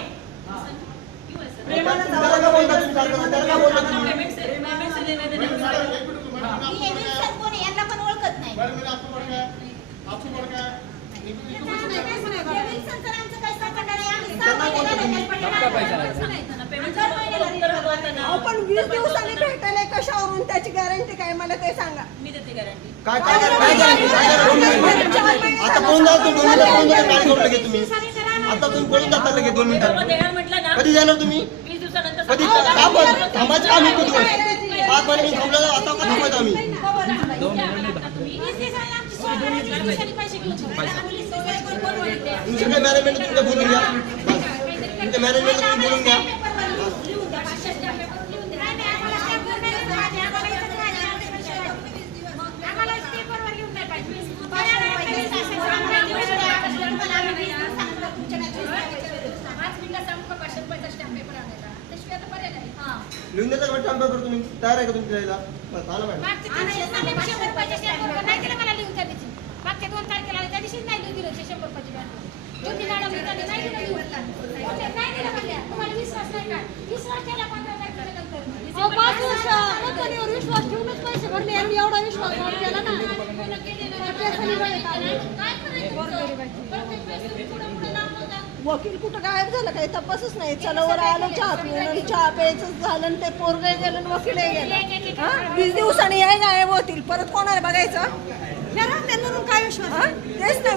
प्रेमानं त्याला का बोलता तुम्ही? त्याला का बोलता तुम्ही? पेमेंट से लेने देने हे विल्सन कोण आहे? यांना पण ओळखत नाही. मैडम मैंने आपको पढ़ गया, आपको पढ़ गया. हे विल्सनचं आमचं काही संबंध नाही. आम्ही 6 महिने झाले पण 20 दिवसांनी भेटायला कशावरून? त्याची गॅरंटी काय मला ते सांगा. मी देते गॅरंटी. काय काय आता कोण जातो? 2 मिनिटं कोण जातो? काय करू लगे तुम्ही? आता तुम्ही पळून जाता लगे 2 मिनिटं. देणार म्हटलं ना, कधी जाणार तुम्ही? 20 दिवसानंतर कधी का पण थांबायचं का आम्ही किती दिवस? 5 महिने थांबलो, आता का थांबायचं आम्ही? 20 दिवसांनी आमची सोय करायची, 20 दिवसांनी पैसे घेऊन तुमच्या मॅनेजमेंट तुमच्या बोलून घ्या, तुमच्या मॅनेजमेंट तुम्ही बोलून घ्या. लिहून देता का स्टॅम्प पेपर तुम्ही? तयार आहे का तुमची द्यायला? बस आला मॅडम. मागच्या 2 तारखेला त्या दिवशीच नाही लिहून दिलं 100 रुपयाची बॅग. ज्योती मॅडम नाही दिलं लिहून. नाही दिलं म्हणल्या. तुम्हाला विश्वास नाही का? विश्वास ठेवला 15 तारखेनंतर. 5 वर्ष कंपनीवर विश्वास ठेवूनच पैसे भरले आणि एवढा विश्वास केला ना. वकील कुठं गायब झालं काही तपासच नाही. चलावर आलं चहा पिऊन आणि चहा प्यायचं झालं आणि ते पोरगे गेलं आणि वकील गेलं. 20 दिवसांनी गायब होतील परत कोणाला बघायचं? त्यांना काय विश्वास? तेच ना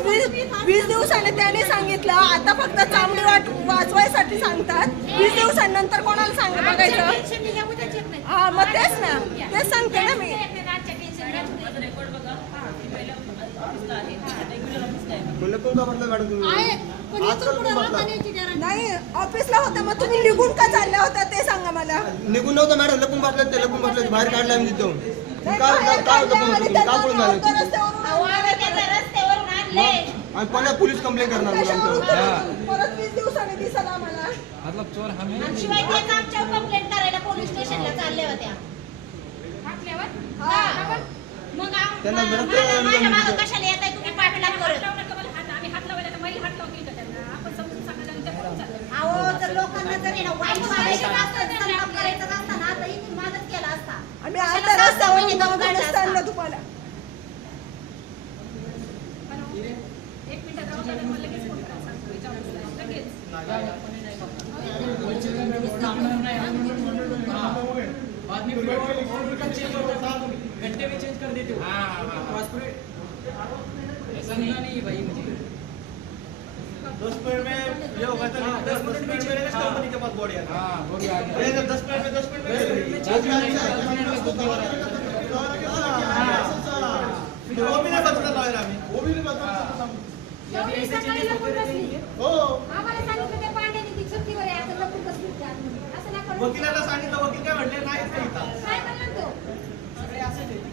20 दिवसांनी त्याने सांगितलं. आता फक्त चांगली वाचवायसाठी सांगतात. 20 दिवसांनंतर कोणाला बघायचं? हा मग तेच ना, तेच सांगते ना मी. नाही ऑफिसला होता मग तुम्ही निघून का चालल्या होता ते सांगा मला. निघून नव्हतं मॅडम, लपून बसले ते, लपून बसले बाहेर काढले आम्ही तिथं. आणि पुन्हा पोलीस कंप्लेंट करणार परत 20 दिवसांनी दिसला आम्हाला. शिवाय आमच्यावर कंप्लेंट करायला पोलीस स्टेशनला चालल्या होत्या. मग माझ्या मागं कशाला येत आहे तुम्ही पाठलाग करत? अहो जर लोकांना जर वाईट करायचं असतं ना तर इथे मदत केला असता. आम्ही आता रस्त्यावर सांगलं तुम्हाला. घंटे में चेंज कर देते हो. ऐसा नहीं भाई मुझे 10 मिनट में ये होगा तो 10 मिनट में कंपनी के पास बॉडी है. 10 मिनट में वो भी नहीं बदलता लॉयर आम्ही. वो भी नहीं बता हो. आम्हाला सांगितलं ते पांड्याने ती सुट्टीवर आहे आता लपून बसली होती आतमध्ये. असं नका करू. वकिलाला सांगितलं, वकील काय म्हटले नाहीच नाही इथं. काय म्हणला तो?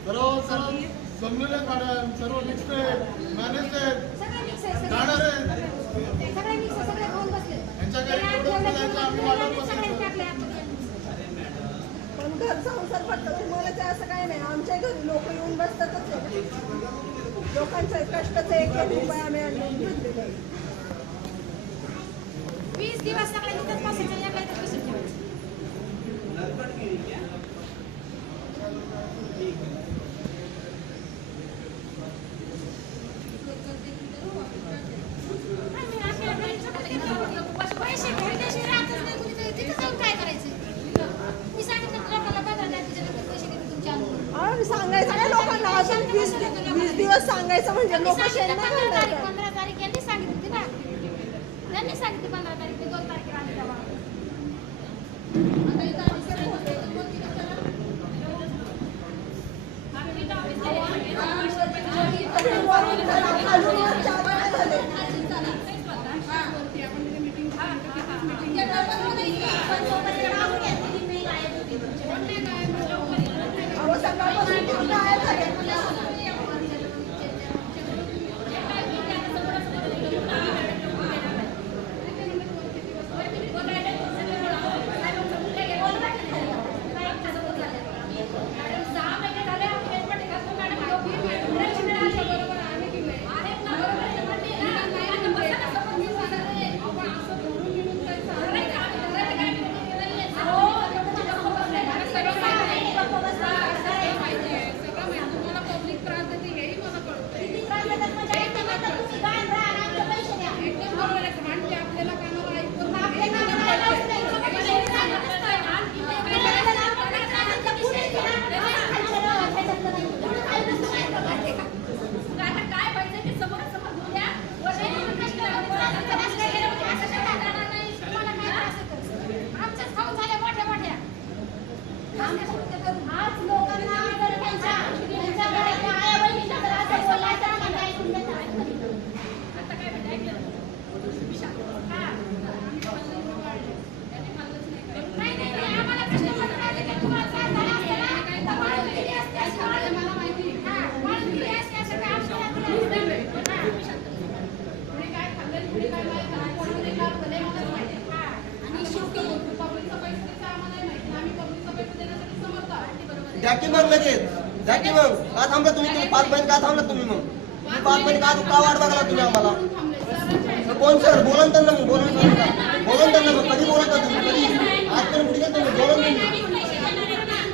सर्व समजून मॅडम, सर्व मिक्स आहे, मॅनेज आहे, सगळे मिक्स आहे, जाणार आहे. सगळे मिक्स आहे, सगळे खाऊन बसले. यांच्या घरी एवढं बोलायचं, आम्ही वाटत बसलो. सगळे टाकले आतमध्ये. पण घर संसार पडतं तुम्हाला ते असं काही नाही. आमच्या घरी लोक येऊन बसतातच आहे. लोकांचं कष्टाचं 1 रुपया आम्ही आणून घेतलेलं आहे. 20 दिवस सगळे इथंच बसायचं, या काय तर बसून ठेवायचं. पैसे भेटल्याशिवाय राहतच नाही कुणी, तिथं जाऊन काय करायचं? मी सांगितलं लोकांना बघा नाही तुझ्याकडे पैसे देते तुमच्या अंगावर. आम्ही सांगायचं नाही लोकांना. अजून 20 दिवस सांगायचं म्हणजे लोक 15 तारीख यांनी सांगितली ना. त्यांनी सांगितली 15 तारीख 2 तारखेला आम्ही तेव्हा. आता इथं आम्ही सगळे होते, तर कोण तिथं करा? आम्ही इथं ऑफिसला आहे. लगेच जा की मग का थांबला तुम्ही 5 महिने का थांबला तुम्ही मग 5 महिने का वाट बघायला तुम्ही आम्हाला कोण सर बोला त्यांना मग बोला त्यांना मग कधी बोलता तुम्ही कधी आजपर्यंत कुठे गेले तुम्ही बोला तुम्ही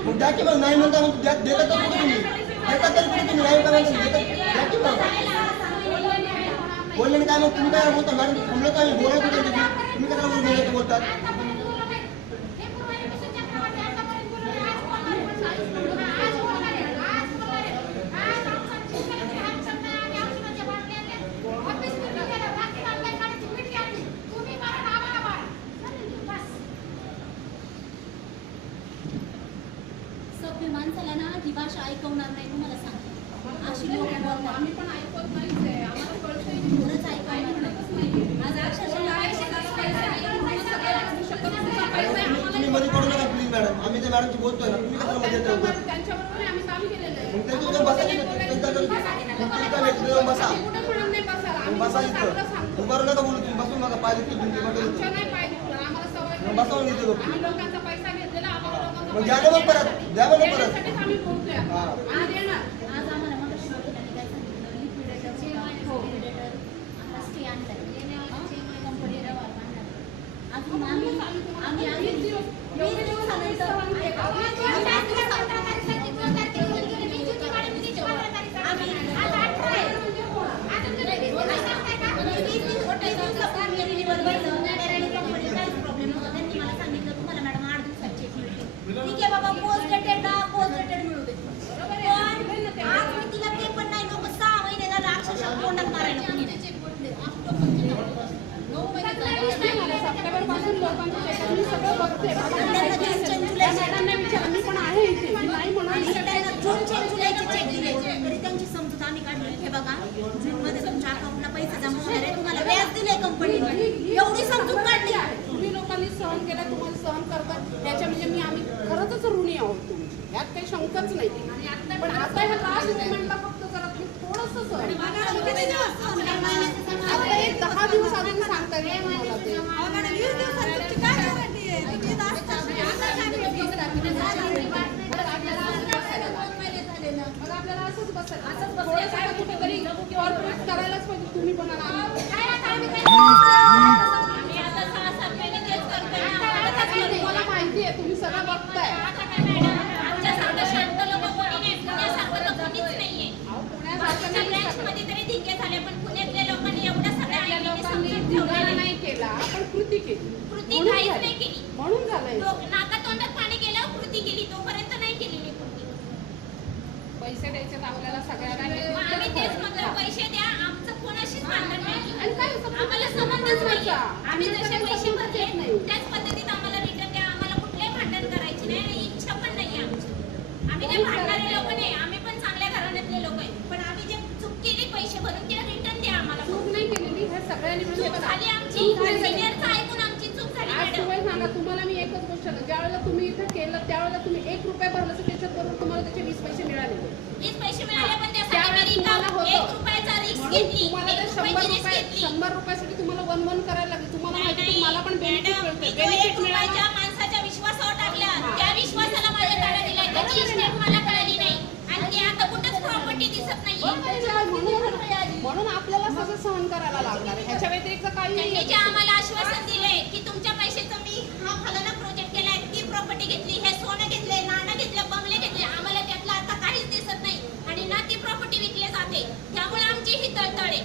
मग द्या की मग नाही म्हणता मग देता तर कुठे तुम्ही देता तर कुठे तुम्ही नाही का म्हणता द्या की मग बोलले काय मग तुम्ही काय बोलता मॅडम थांबलं काय बोलत होते तुम्ही कशाला बोलत बोलतात सभ्य माणसाला ना ही भाषा ऐकवणार नाही तुम्हाला सांगते अशी लोक बोलतात आम्ही पण ऐकत नाही आम्हाला कळतंय खरंच ऐकवणार नाही आज अक्षरशः तुम्ही मध्ये पडू नका प्लीज मॅडम आम्ही त्या मॅडमशी बोलतोय ना तुम्ही कसं मध्ये येतो त्यांच्याबरोबर आम्ही काम केलेलं आहे मग त्यांच्याकडे बसा बसा इथं उभारू नका बोलू तुम्ही बसून बघा पाय दुखते तुमची बघा नाही पाहिजे आम्हाला सवय मग बसावून घेतो आम्ही लोकांचा पैसा घेतलेला आम्हाला लोकांचा मग द्या ना मग परत द्या मग परत पैशासाठीच आम्ही बोलतोय आणि देणार आज आम्हाला मग त्यांनी काय सांगितलं लिक्विडेटर आता स्टे आणलाय कंपनी रवा अजून आम्ही ठीक आहे बाबा पोस्ट डेटेड मिळू दे पण आज मी तिला ते पण नाही लोक 6 महिने झाले अक्षरशः कोंडात मारायला सप्टेंबर पासून लोकांच्या चेक मी सगळं बघते मॅडमने विचारलं मी पण आहे इथे मी नाही म्हणाली जूनचे जुलैचे चेक दिले तरी त्यांची समजूत आम्ही काढली हे बघा जून मध्ये तुमच्या अकाउंटला पैसे जमा होणार आहे तुम्हाला व्याज दिले कंपनीने एवढी समजूत काढली तुम्ही लोकांनी सहन केलं तुम्हाला सहन करतात त्याच्या म्हणजे आम्ही खरंच ऋणी आहोत तुमची यात काही शंकाच नाही पण आता ह्या लास्ट मोमेंटला फक्त जरा तुम्ही थोडंसं सहन आता एक 10 दिवस आधी मी सांगता येईल तुम्हाला ते मग आपल्याला असंच बसायचं थोडंसं कुठेतरी कॉर्पोरेट करायलाच पाहिजे तुम्ही पण तुम्हाला माहिती आहे तुम्ही सगळं बघताय नाही केला आपण कृती केली म्हणून झालंय नाका तोंडात पाणी गेल्यावर कृती केली तोपर्यंत नाही केलेली कृती पैसे द्यायचे आपल्याला सगळ्यांना आम्ही तेच म्हटलं पैसे द्या आमचं कोणाशीच भांडण नाही आम्हाला संबंधच नाही आम्ही जसे पैसे भरले त्याच पद्धतीत आम्हाला रिटर्न द्या आम्हाला कुठलेही भांडण करायची नाही आणि इच्छा पण नाही आमची आम्ही काही भांडणारे लोक नाही आम्ही पण चांगल्या घराण्यातले लोक आहे पण आम्ही जे चूक केली पैसे भरून ते रिटर्न द्या आम्हाला चूक नाही केलेली हे सगळ्यांनी चूक झाली आमची सिनियरचं ऐकून आमची चूक झाली आज तुम्ही सांगा तुम्हाला मी एकच गोष्ट ज्यावेळेला तुम्ही इथं केलं त्यावेळेला तुम्ही 1 रुपया भरलं तर त्याच्यात बरोबर तुम्हाला त्याचे 20 पैसे मिळाले 20 पैसे मिळाले पण त्यासाठी मी रिकाम 1 रुपयाचा रिस्क घेतली तुम्हाला ते 100 रुपयासाठी तुम्हाला वन करायला लागले तुम्हाला माहिती आहे मला पण बेनिफिट मिळाला माणसाच्या विश्वासावर टाकला त्या विश्वासाला माझ्या तारा दिलाय त्याची स्टेप मला कळली नाही आणि ते आता कुठेच प्रॉपर्टी दिसत नाहीये म्हणून आपल्याला सगळं सहन करायला लागणार ह्याच्या व्यतिरिक्त काही त्यांनी जे आम्हाला आश्वासन दिलंय की तुमच्या पैशाचं मी हा फलाना प्रोजेक्ट केलाय ती प्रॉपर्टी घेतली हे सोनं घेतलंय नाणं घेतलं बंगले घेतले आम्हाला त्यातलं आता काहीच दिसत नाही आणि ना ती प्रॉपर्टी विकली जाते त्यामुळे आमची ही तळतळ आहे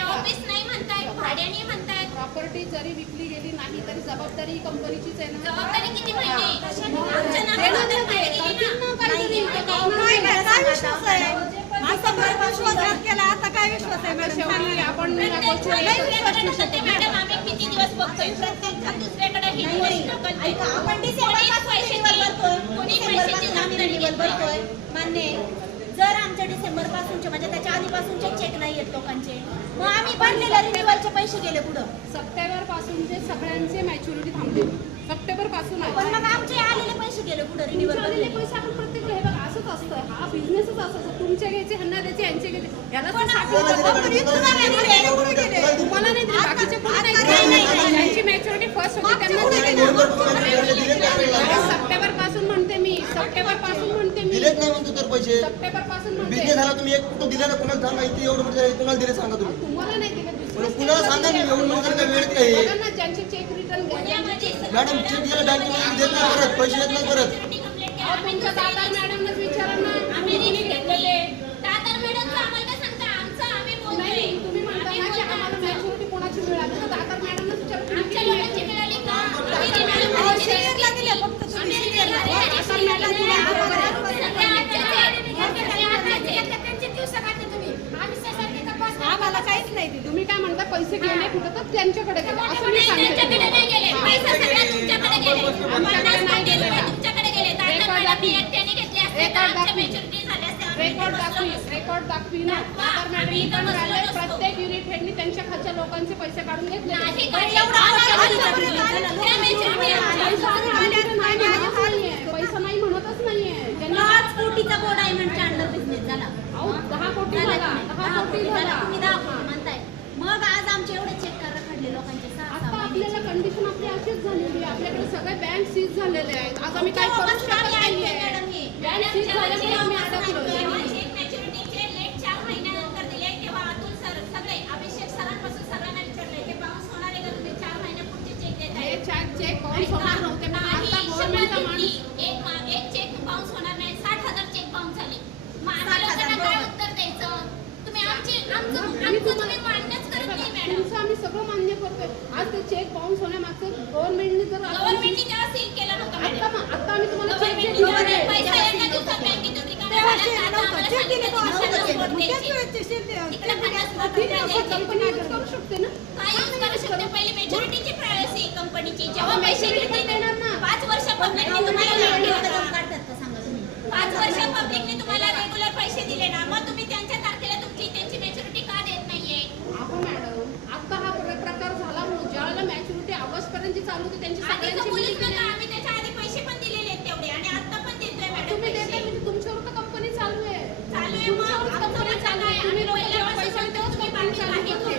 ऑफिस नाही म्हणताय भाड्याने म्हणताय प्रॉपर्टी जरी विकली गेली नाही तरी जबाबदारी कंपनीचीच आहे ना जबाबदारी किती महिने आमच्या नावावर भाडे गेली आपण मॅडम आम्ही किती दिवस बघतोय प्रत्येक दुसऱ्याकडे ही आपण मान्य जर आमच्या डिसेंबर पासूनचे म्हणजे त्याच्या आधीपासूनचे चेक नाही आहेत लोकांचे मग आम्ही भरलेल्या रिन्युअलचे पैसे गेले पुढं सप्टेंबर पासूनचे सगळ्यांचे मॅच्युरिटी थांबले सप्टेंबर पासून पण मग आमचे आलेले पैसे गेले पुढे रिन्युअल आलेले पैसे आपण प्रत्येक हे बघा असंच असतं हा बिझनेसच असं तुमचे घ्यायचे ह्यांना द्यायचे यांचे घ्यायचे याला तुम्हाला नाही दिले बाकीचे कोण नाही ज्यांची मॅच्युरिटी फर्स्ट होती त्यांना सप्टेंबर पासून सप्टेंबरपासून म्हणते मी. दिलेच नाही म्हणतो तर पैसे सप्टेंबरपासून म्हणते. बिझनेस झाला तुम्ही एक कुठं दिला ना कुणाला सांगा इथे एवढं म्हणजे कुणाला दिले सांगा तुम्ही तुम्हाला नाही दिलं पण कुणाला सांगा मी एवढं म्हणजे काय वेळ काय बघा ना, ज्यांचे चेक रिटर्न मॅडम चेक दिला बँकेमध्ये देत नाही परत पैसे देत नाही परत तुमच्या दादा मॅडमलाच विचारा ना. आम्ही घेतलेले दादर मॅडमचं आम्हाला काय सांगता आमचं आम्ही बोलतोय नाही, तुम्ही म्हणता ना की आम्हाला मॅच्युरिटी कोणाची मिळाली, तर दादा मॅडमलाच विचारा तुम्ही आमच्या किती लोकांची मिळाली? मिळाली का आम्ही जी मॅडम अहो, शेअरला दिले फक्त तुम्ही आम्ही शेअरला. शेअरला दिले. असं मॅडम दिले, बरोबर आहे. त्यांचे दिवस काढते तुम्ही आम्ही त्यासाठी तपास आम्हाला काहीच नाही दिलं. तुम्ही काय म्हणता पैसे गेले कुठं, तर त्यांच्याकडे गेले असं मी त्यांच्याकडे सांगते. नाही गेले पैसे सगळे तुमच्याकडे गेले आम्हाला नाही गेले तुमच्याकडे गेले दादर मॅडमनी एकट्याने घेतले असते तर आमच्या मॅच्युरिटी झाले असते रेकॉर्ड दाखवी ना. दादर मॅडम पण राहिले, प्रत्येक युनिट हेडनी त्यांच्या खालच्या लोकांचे पैसे काढून घेतले. नाही पैसा नाही म्हणतच नाहीये. ज्यांना 5 कोटीचा बोर्ड आहे म्हणजे अंडर बिझनेस झाला अहो 10 कोटी झाला, 10 कोटी झाला. तुम्ही 10 कोटी म्हणताय मग आज आमचे एवढे चेक करा काढले लोकांचे आता आपल्याला कंडिशन आपली अशीच झालेली आहे. आपल्याकडे सगळे बँक सीज झालेले आहेत. आज आम्ही काय करू शकत नाहीये. बँक सीज झाल्यामुळे आम्ही अडकलोय. मॅच्युरिटीचे लेट 4 महिन्यानंतर दिले तेव्हा अतुल सर सगळे अभिषेक सरांपासून सगळ्यांना विचारले की बाउन्स होणार आहे का तुम्ही 4 महिन्यापुढचे चेक देत हे आहे चेक बाउन्स होणार नव्हते. पण आता गव्हर्नमेंटचा माणूस एक चेक बाउन्स होणार नाही 60,000 चेक बाउन्स झाले मग आम्हाला लोकांना काय उत्तर द्यायचं तुम्ही आमचं तुम्ही मान्यच करत नाही मॅडम तुमचं आम्ही सगळं मान्य करतोय. आज ते चेक बाउन्स होण्यामागचं गव्हर्नमेंटने जर गव्हर्नमेंटने तेव्हा सील केला नव्हता आता आम्ही तुम्हाला चेक गव्हर्नमेंटने दिले पैसा आहे. एका दिवसात बँकेतून रिकामा झाला तर आता आम्हाला सांगितलं की कशाला support द्यायची. इकडे 50 कोटी ठीक आहे, द्यायचे. आपण कंपनी यूज करू शकते ना. काय यूज करू शकते पहिले मॅच्युरिटीची प्रायोरिटी कंपनीची जेव्हा पैसे घेते 5 वर्ष पब्लिकने तुम्हाला काढतात का सांगा तुम्ही 5 वर्ष पब्लिकने तुम्हाला रेग्युलर पैसे दिले ना मग तुम्ही त्यांच्या तारखेला त्यांची मॅच्युरिटी का देत नाहीये अहो मॅडम आता हा प्रकार झाला म्हणून ज्यावेळेला मॅच्युरिटी ऑगस्ट पर्यंत चालू होती त्यांची आधी सगळ्यांची बोलूच meeting नका आहे. आम्ही त्याच्या आधी पैसे पण दिलेले आहेत तेवढे आणि आता पण देतोय मॅडम तुम्ही देताय म्हणजे तुमच्यावर तर कंपनी चालू आहे. चालू आहे मग तुमच्यावरच आमचं कंपनी पण चालू आहे. तुम्ही लोक जेव्हा पैसा देऊ तेव्हाच कंपनी चालू करते.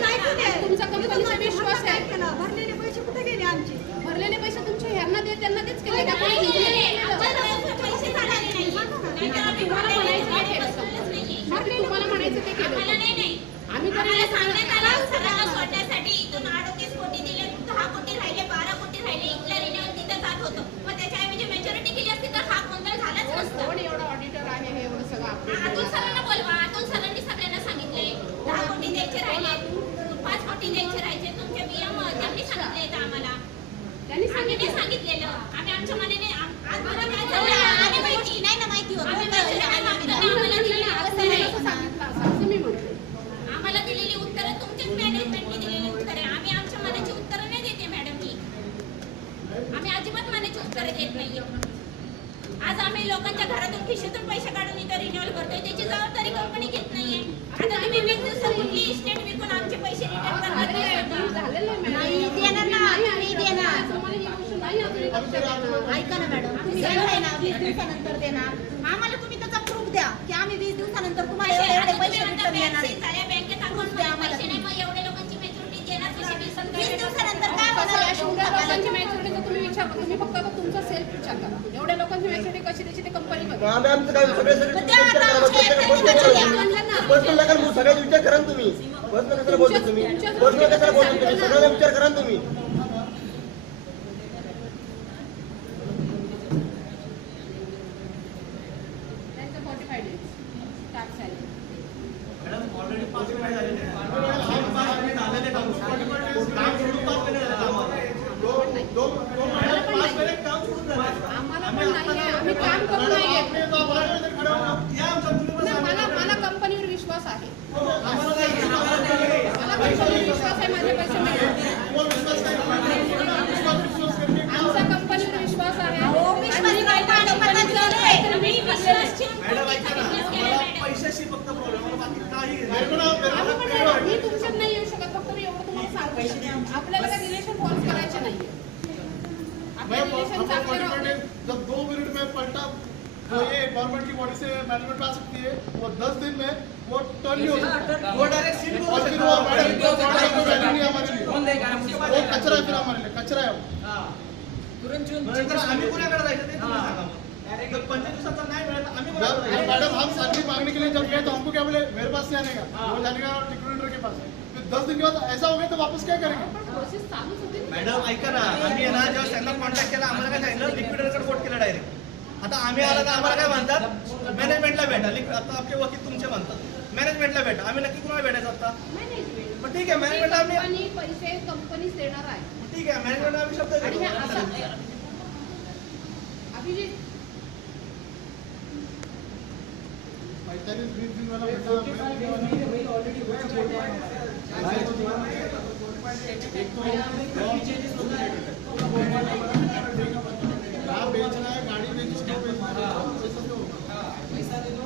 तुमचा कंपनीचा विश्वास आहे. भरलेले पैसे कुठे गेले आमचे? भरलेले पैसे तुमच्या ह्यांना दे त्यांना तेच केले का? नाही कोणी दिले. दिले? आमच्या पैसे झालेले नाही नाहीतर आम्ही तुम्हाला म्हणायचं ते केलं. बसलेलंच नाहीये. तुम्हाला म्हणायचं ते केलं. आम्हाला नाही आम्ही तर आम्हाला सांगण्यात आलं सरांना सोडण्यासाठी इथून 38 कोटी दिले 10 कोटी राहिले 12 कोटी राहिले इथलं रिन्युअल तिथं जात होतं मग त्याच्याऐवजी मॅच्युरिटी केली असती तर हा गोंधळ झालाच नसता कोण एवढा ऑडिटर आहे हे एवढं सगळं update अतुल सरांना बोलवा अतुल सरांनी सगळ्यांना सांगितले 10 कोटी द्यायचे राहिले 5 कोटी द्यायचे राहायचे तुमचे PM त्यांनी सांगितले आम्हाला त्यांनी आम्ही नाही सांगितलेलं आम्ही आमच्या मनाने आज मला काय झालं आम्ही माहिती नाही ना माहिती होतं आम्ही आम्हाला दिलेलं असं नाही असं सांगितलं असं मी म्हणते. आम्हाला दिलेली उत्तरं तुमच्याच मॅनेजमेंटने दिलेली उत्तरे आम्ही आमच्या मनाची उत्तरं नाही देते मॅडम ही आम्ही अजिबात मनाची उत्तरं देत नाही आज आम्ही लोकांच्या घरातून खिशातून पैसे काढून इथं रिन्युअल करतोय त्याची जबाबदारी कंपनी घेत नाहीये आता तुम्ही 20 दिवसात कुठली इस्टेट विकून आमचे पैसे रिटर्न करणार नाही देणार ना नाही देणार ऐका ना मॅडम तुम्ही आहे ना 20 दिवसानंतर देणार आम्हाला तुम्ही त्याचा प्रूफ द्या की आम्ही 20 दिवसानंतर तुम्हाला एवढे पैसे रिटर्न देणार आहे साऱ्या बँकेत अकाउंट द्या आम्हाला पैसे नाही मग एवढे लोकांची मॅच्युरिटी देणार कशी 20 दिवसानंतर काय होणार आहे एवढ्या लोकांची मॅच्युरिटी तुम्ही विचार करा. तुम्ही फक्त आता तुमचा सेल्फ विचार करा. एवढ्या लोकांची मॅच्युरिटी कशी त्याची ते कंपनी मग आम्ही आमचं काय सगळे सगळ्याचा विचार करा ना तुम्ही पर्सनल कशाला बोलतो तुम्ही पर्सनल कशाला बोलतो तुम्ही सगळ्याचा विचार करा ना तुम्ही त्यांचं 45 days tax salary. Madam already 5 महिने झालेले आहेत काम सोडून 5 महिने झाले आम्हाला पण नाहीये आम्ही काम करू नाहीये मला कंपनीवर विश्वास आहे मला कंपनीवर विश्वास आहे माझे पैसे मिळतील आमचा कंपनीवर विश्वास आहे पैशाशी फक्त प्रॉब्लेम बाकी काही मी तुमच्यात नाही येऊ शकत फक्त मी एवढं तुम्हाला सांगू शकते आपल्याला काय रिलेशन फॉर्म करायचे नाही आपल्या रिलेशन चांगले राहू जब 2 मिनट में पलटा तो ये गवर्नमेंट की बॉडी से मैनेजमेंट आ सकती है वो 10 दिन में वो टर्न नहीं हो सकता वो डायरेक्ट सील और फिर वो मैडम को वैल्यू नहीं हमारे लिए वो कचरा है फिर हमारे लिए कचरा है वो तुरंत आम्ही पुण्याकडे जायचं ते तुम्ही सांगा मग. मैडम हम सैलरी मांगने के लिए जब गए तो हमको क्या बोले मेरे पास से आने का वो जाने का लिक्विडेटर के पास। फिर 10 दिन के बाद ऐसा हो गया तो वापस क्या करेंगे? मॅडम ऐका ना, आम्ही ना जेव्हा त्यांना कॉन्टॅक्ट केला आम्हाला काय सांगितलं लिक्विडेटरकडे बोट केलं डायरेक्ट. आता आम्ही आला तर आम्हाला काय म्हणतात मॅनेजमेंटला भेटा. आता आपले वकील तुमचे म्हणतात मॅनेजमेंटला भेटा. आम्ही नक्की कुणाला भेटायचं आता? मग ठीक आहे मॅनेजमेंटला आम्ही पैसे कंपनीच देणार आहे. ठीक आहे मॅनेजमेंटला आम्ही शब्द देतो. अभिजित 45-20 दिन वाला पैसा क्या बेचना है, गाड़ी बेचना है, पैसा दे दो।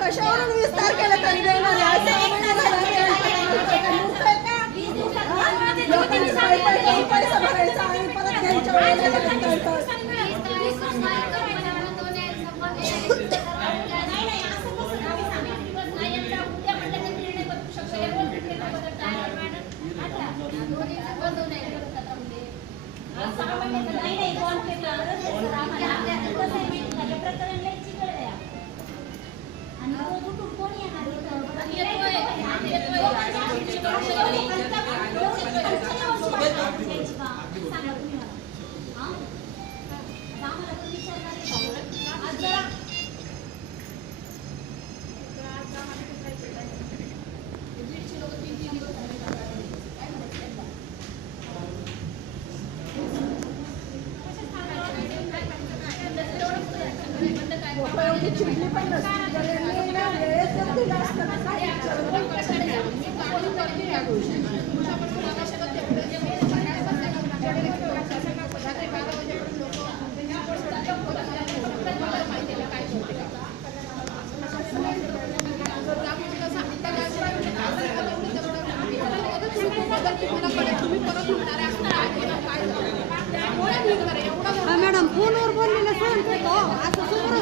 कशावरून विस्तार केला तरी देणार आहे. असं एक नाही झालं. पैसा भरायचा आणि परत घ्यायच्या वेळेला चिडली पण नसते. मॅडम फोनवर बोललेलं सहन करतो. असं समोर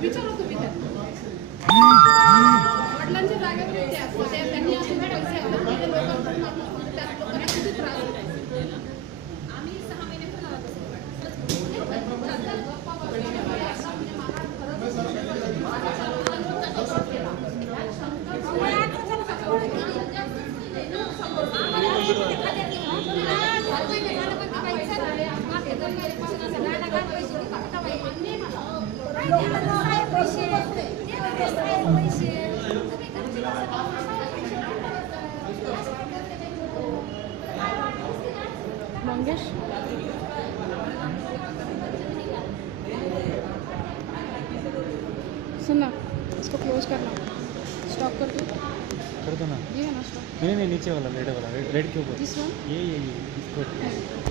विचारू तुम्ही वडिलांच्या जागेवर त्यांनी असे पैसे लोकांना किती त्रास होतो. आम्ही 6 महिने मंगेश सुनना, इसको क्लोज करना, स्टॉप कर दो कर दो ना। ये है ना स्टॉप, नहीं नीचे वाला रेड वाला रेड के ऊपर दिस वन ये इसको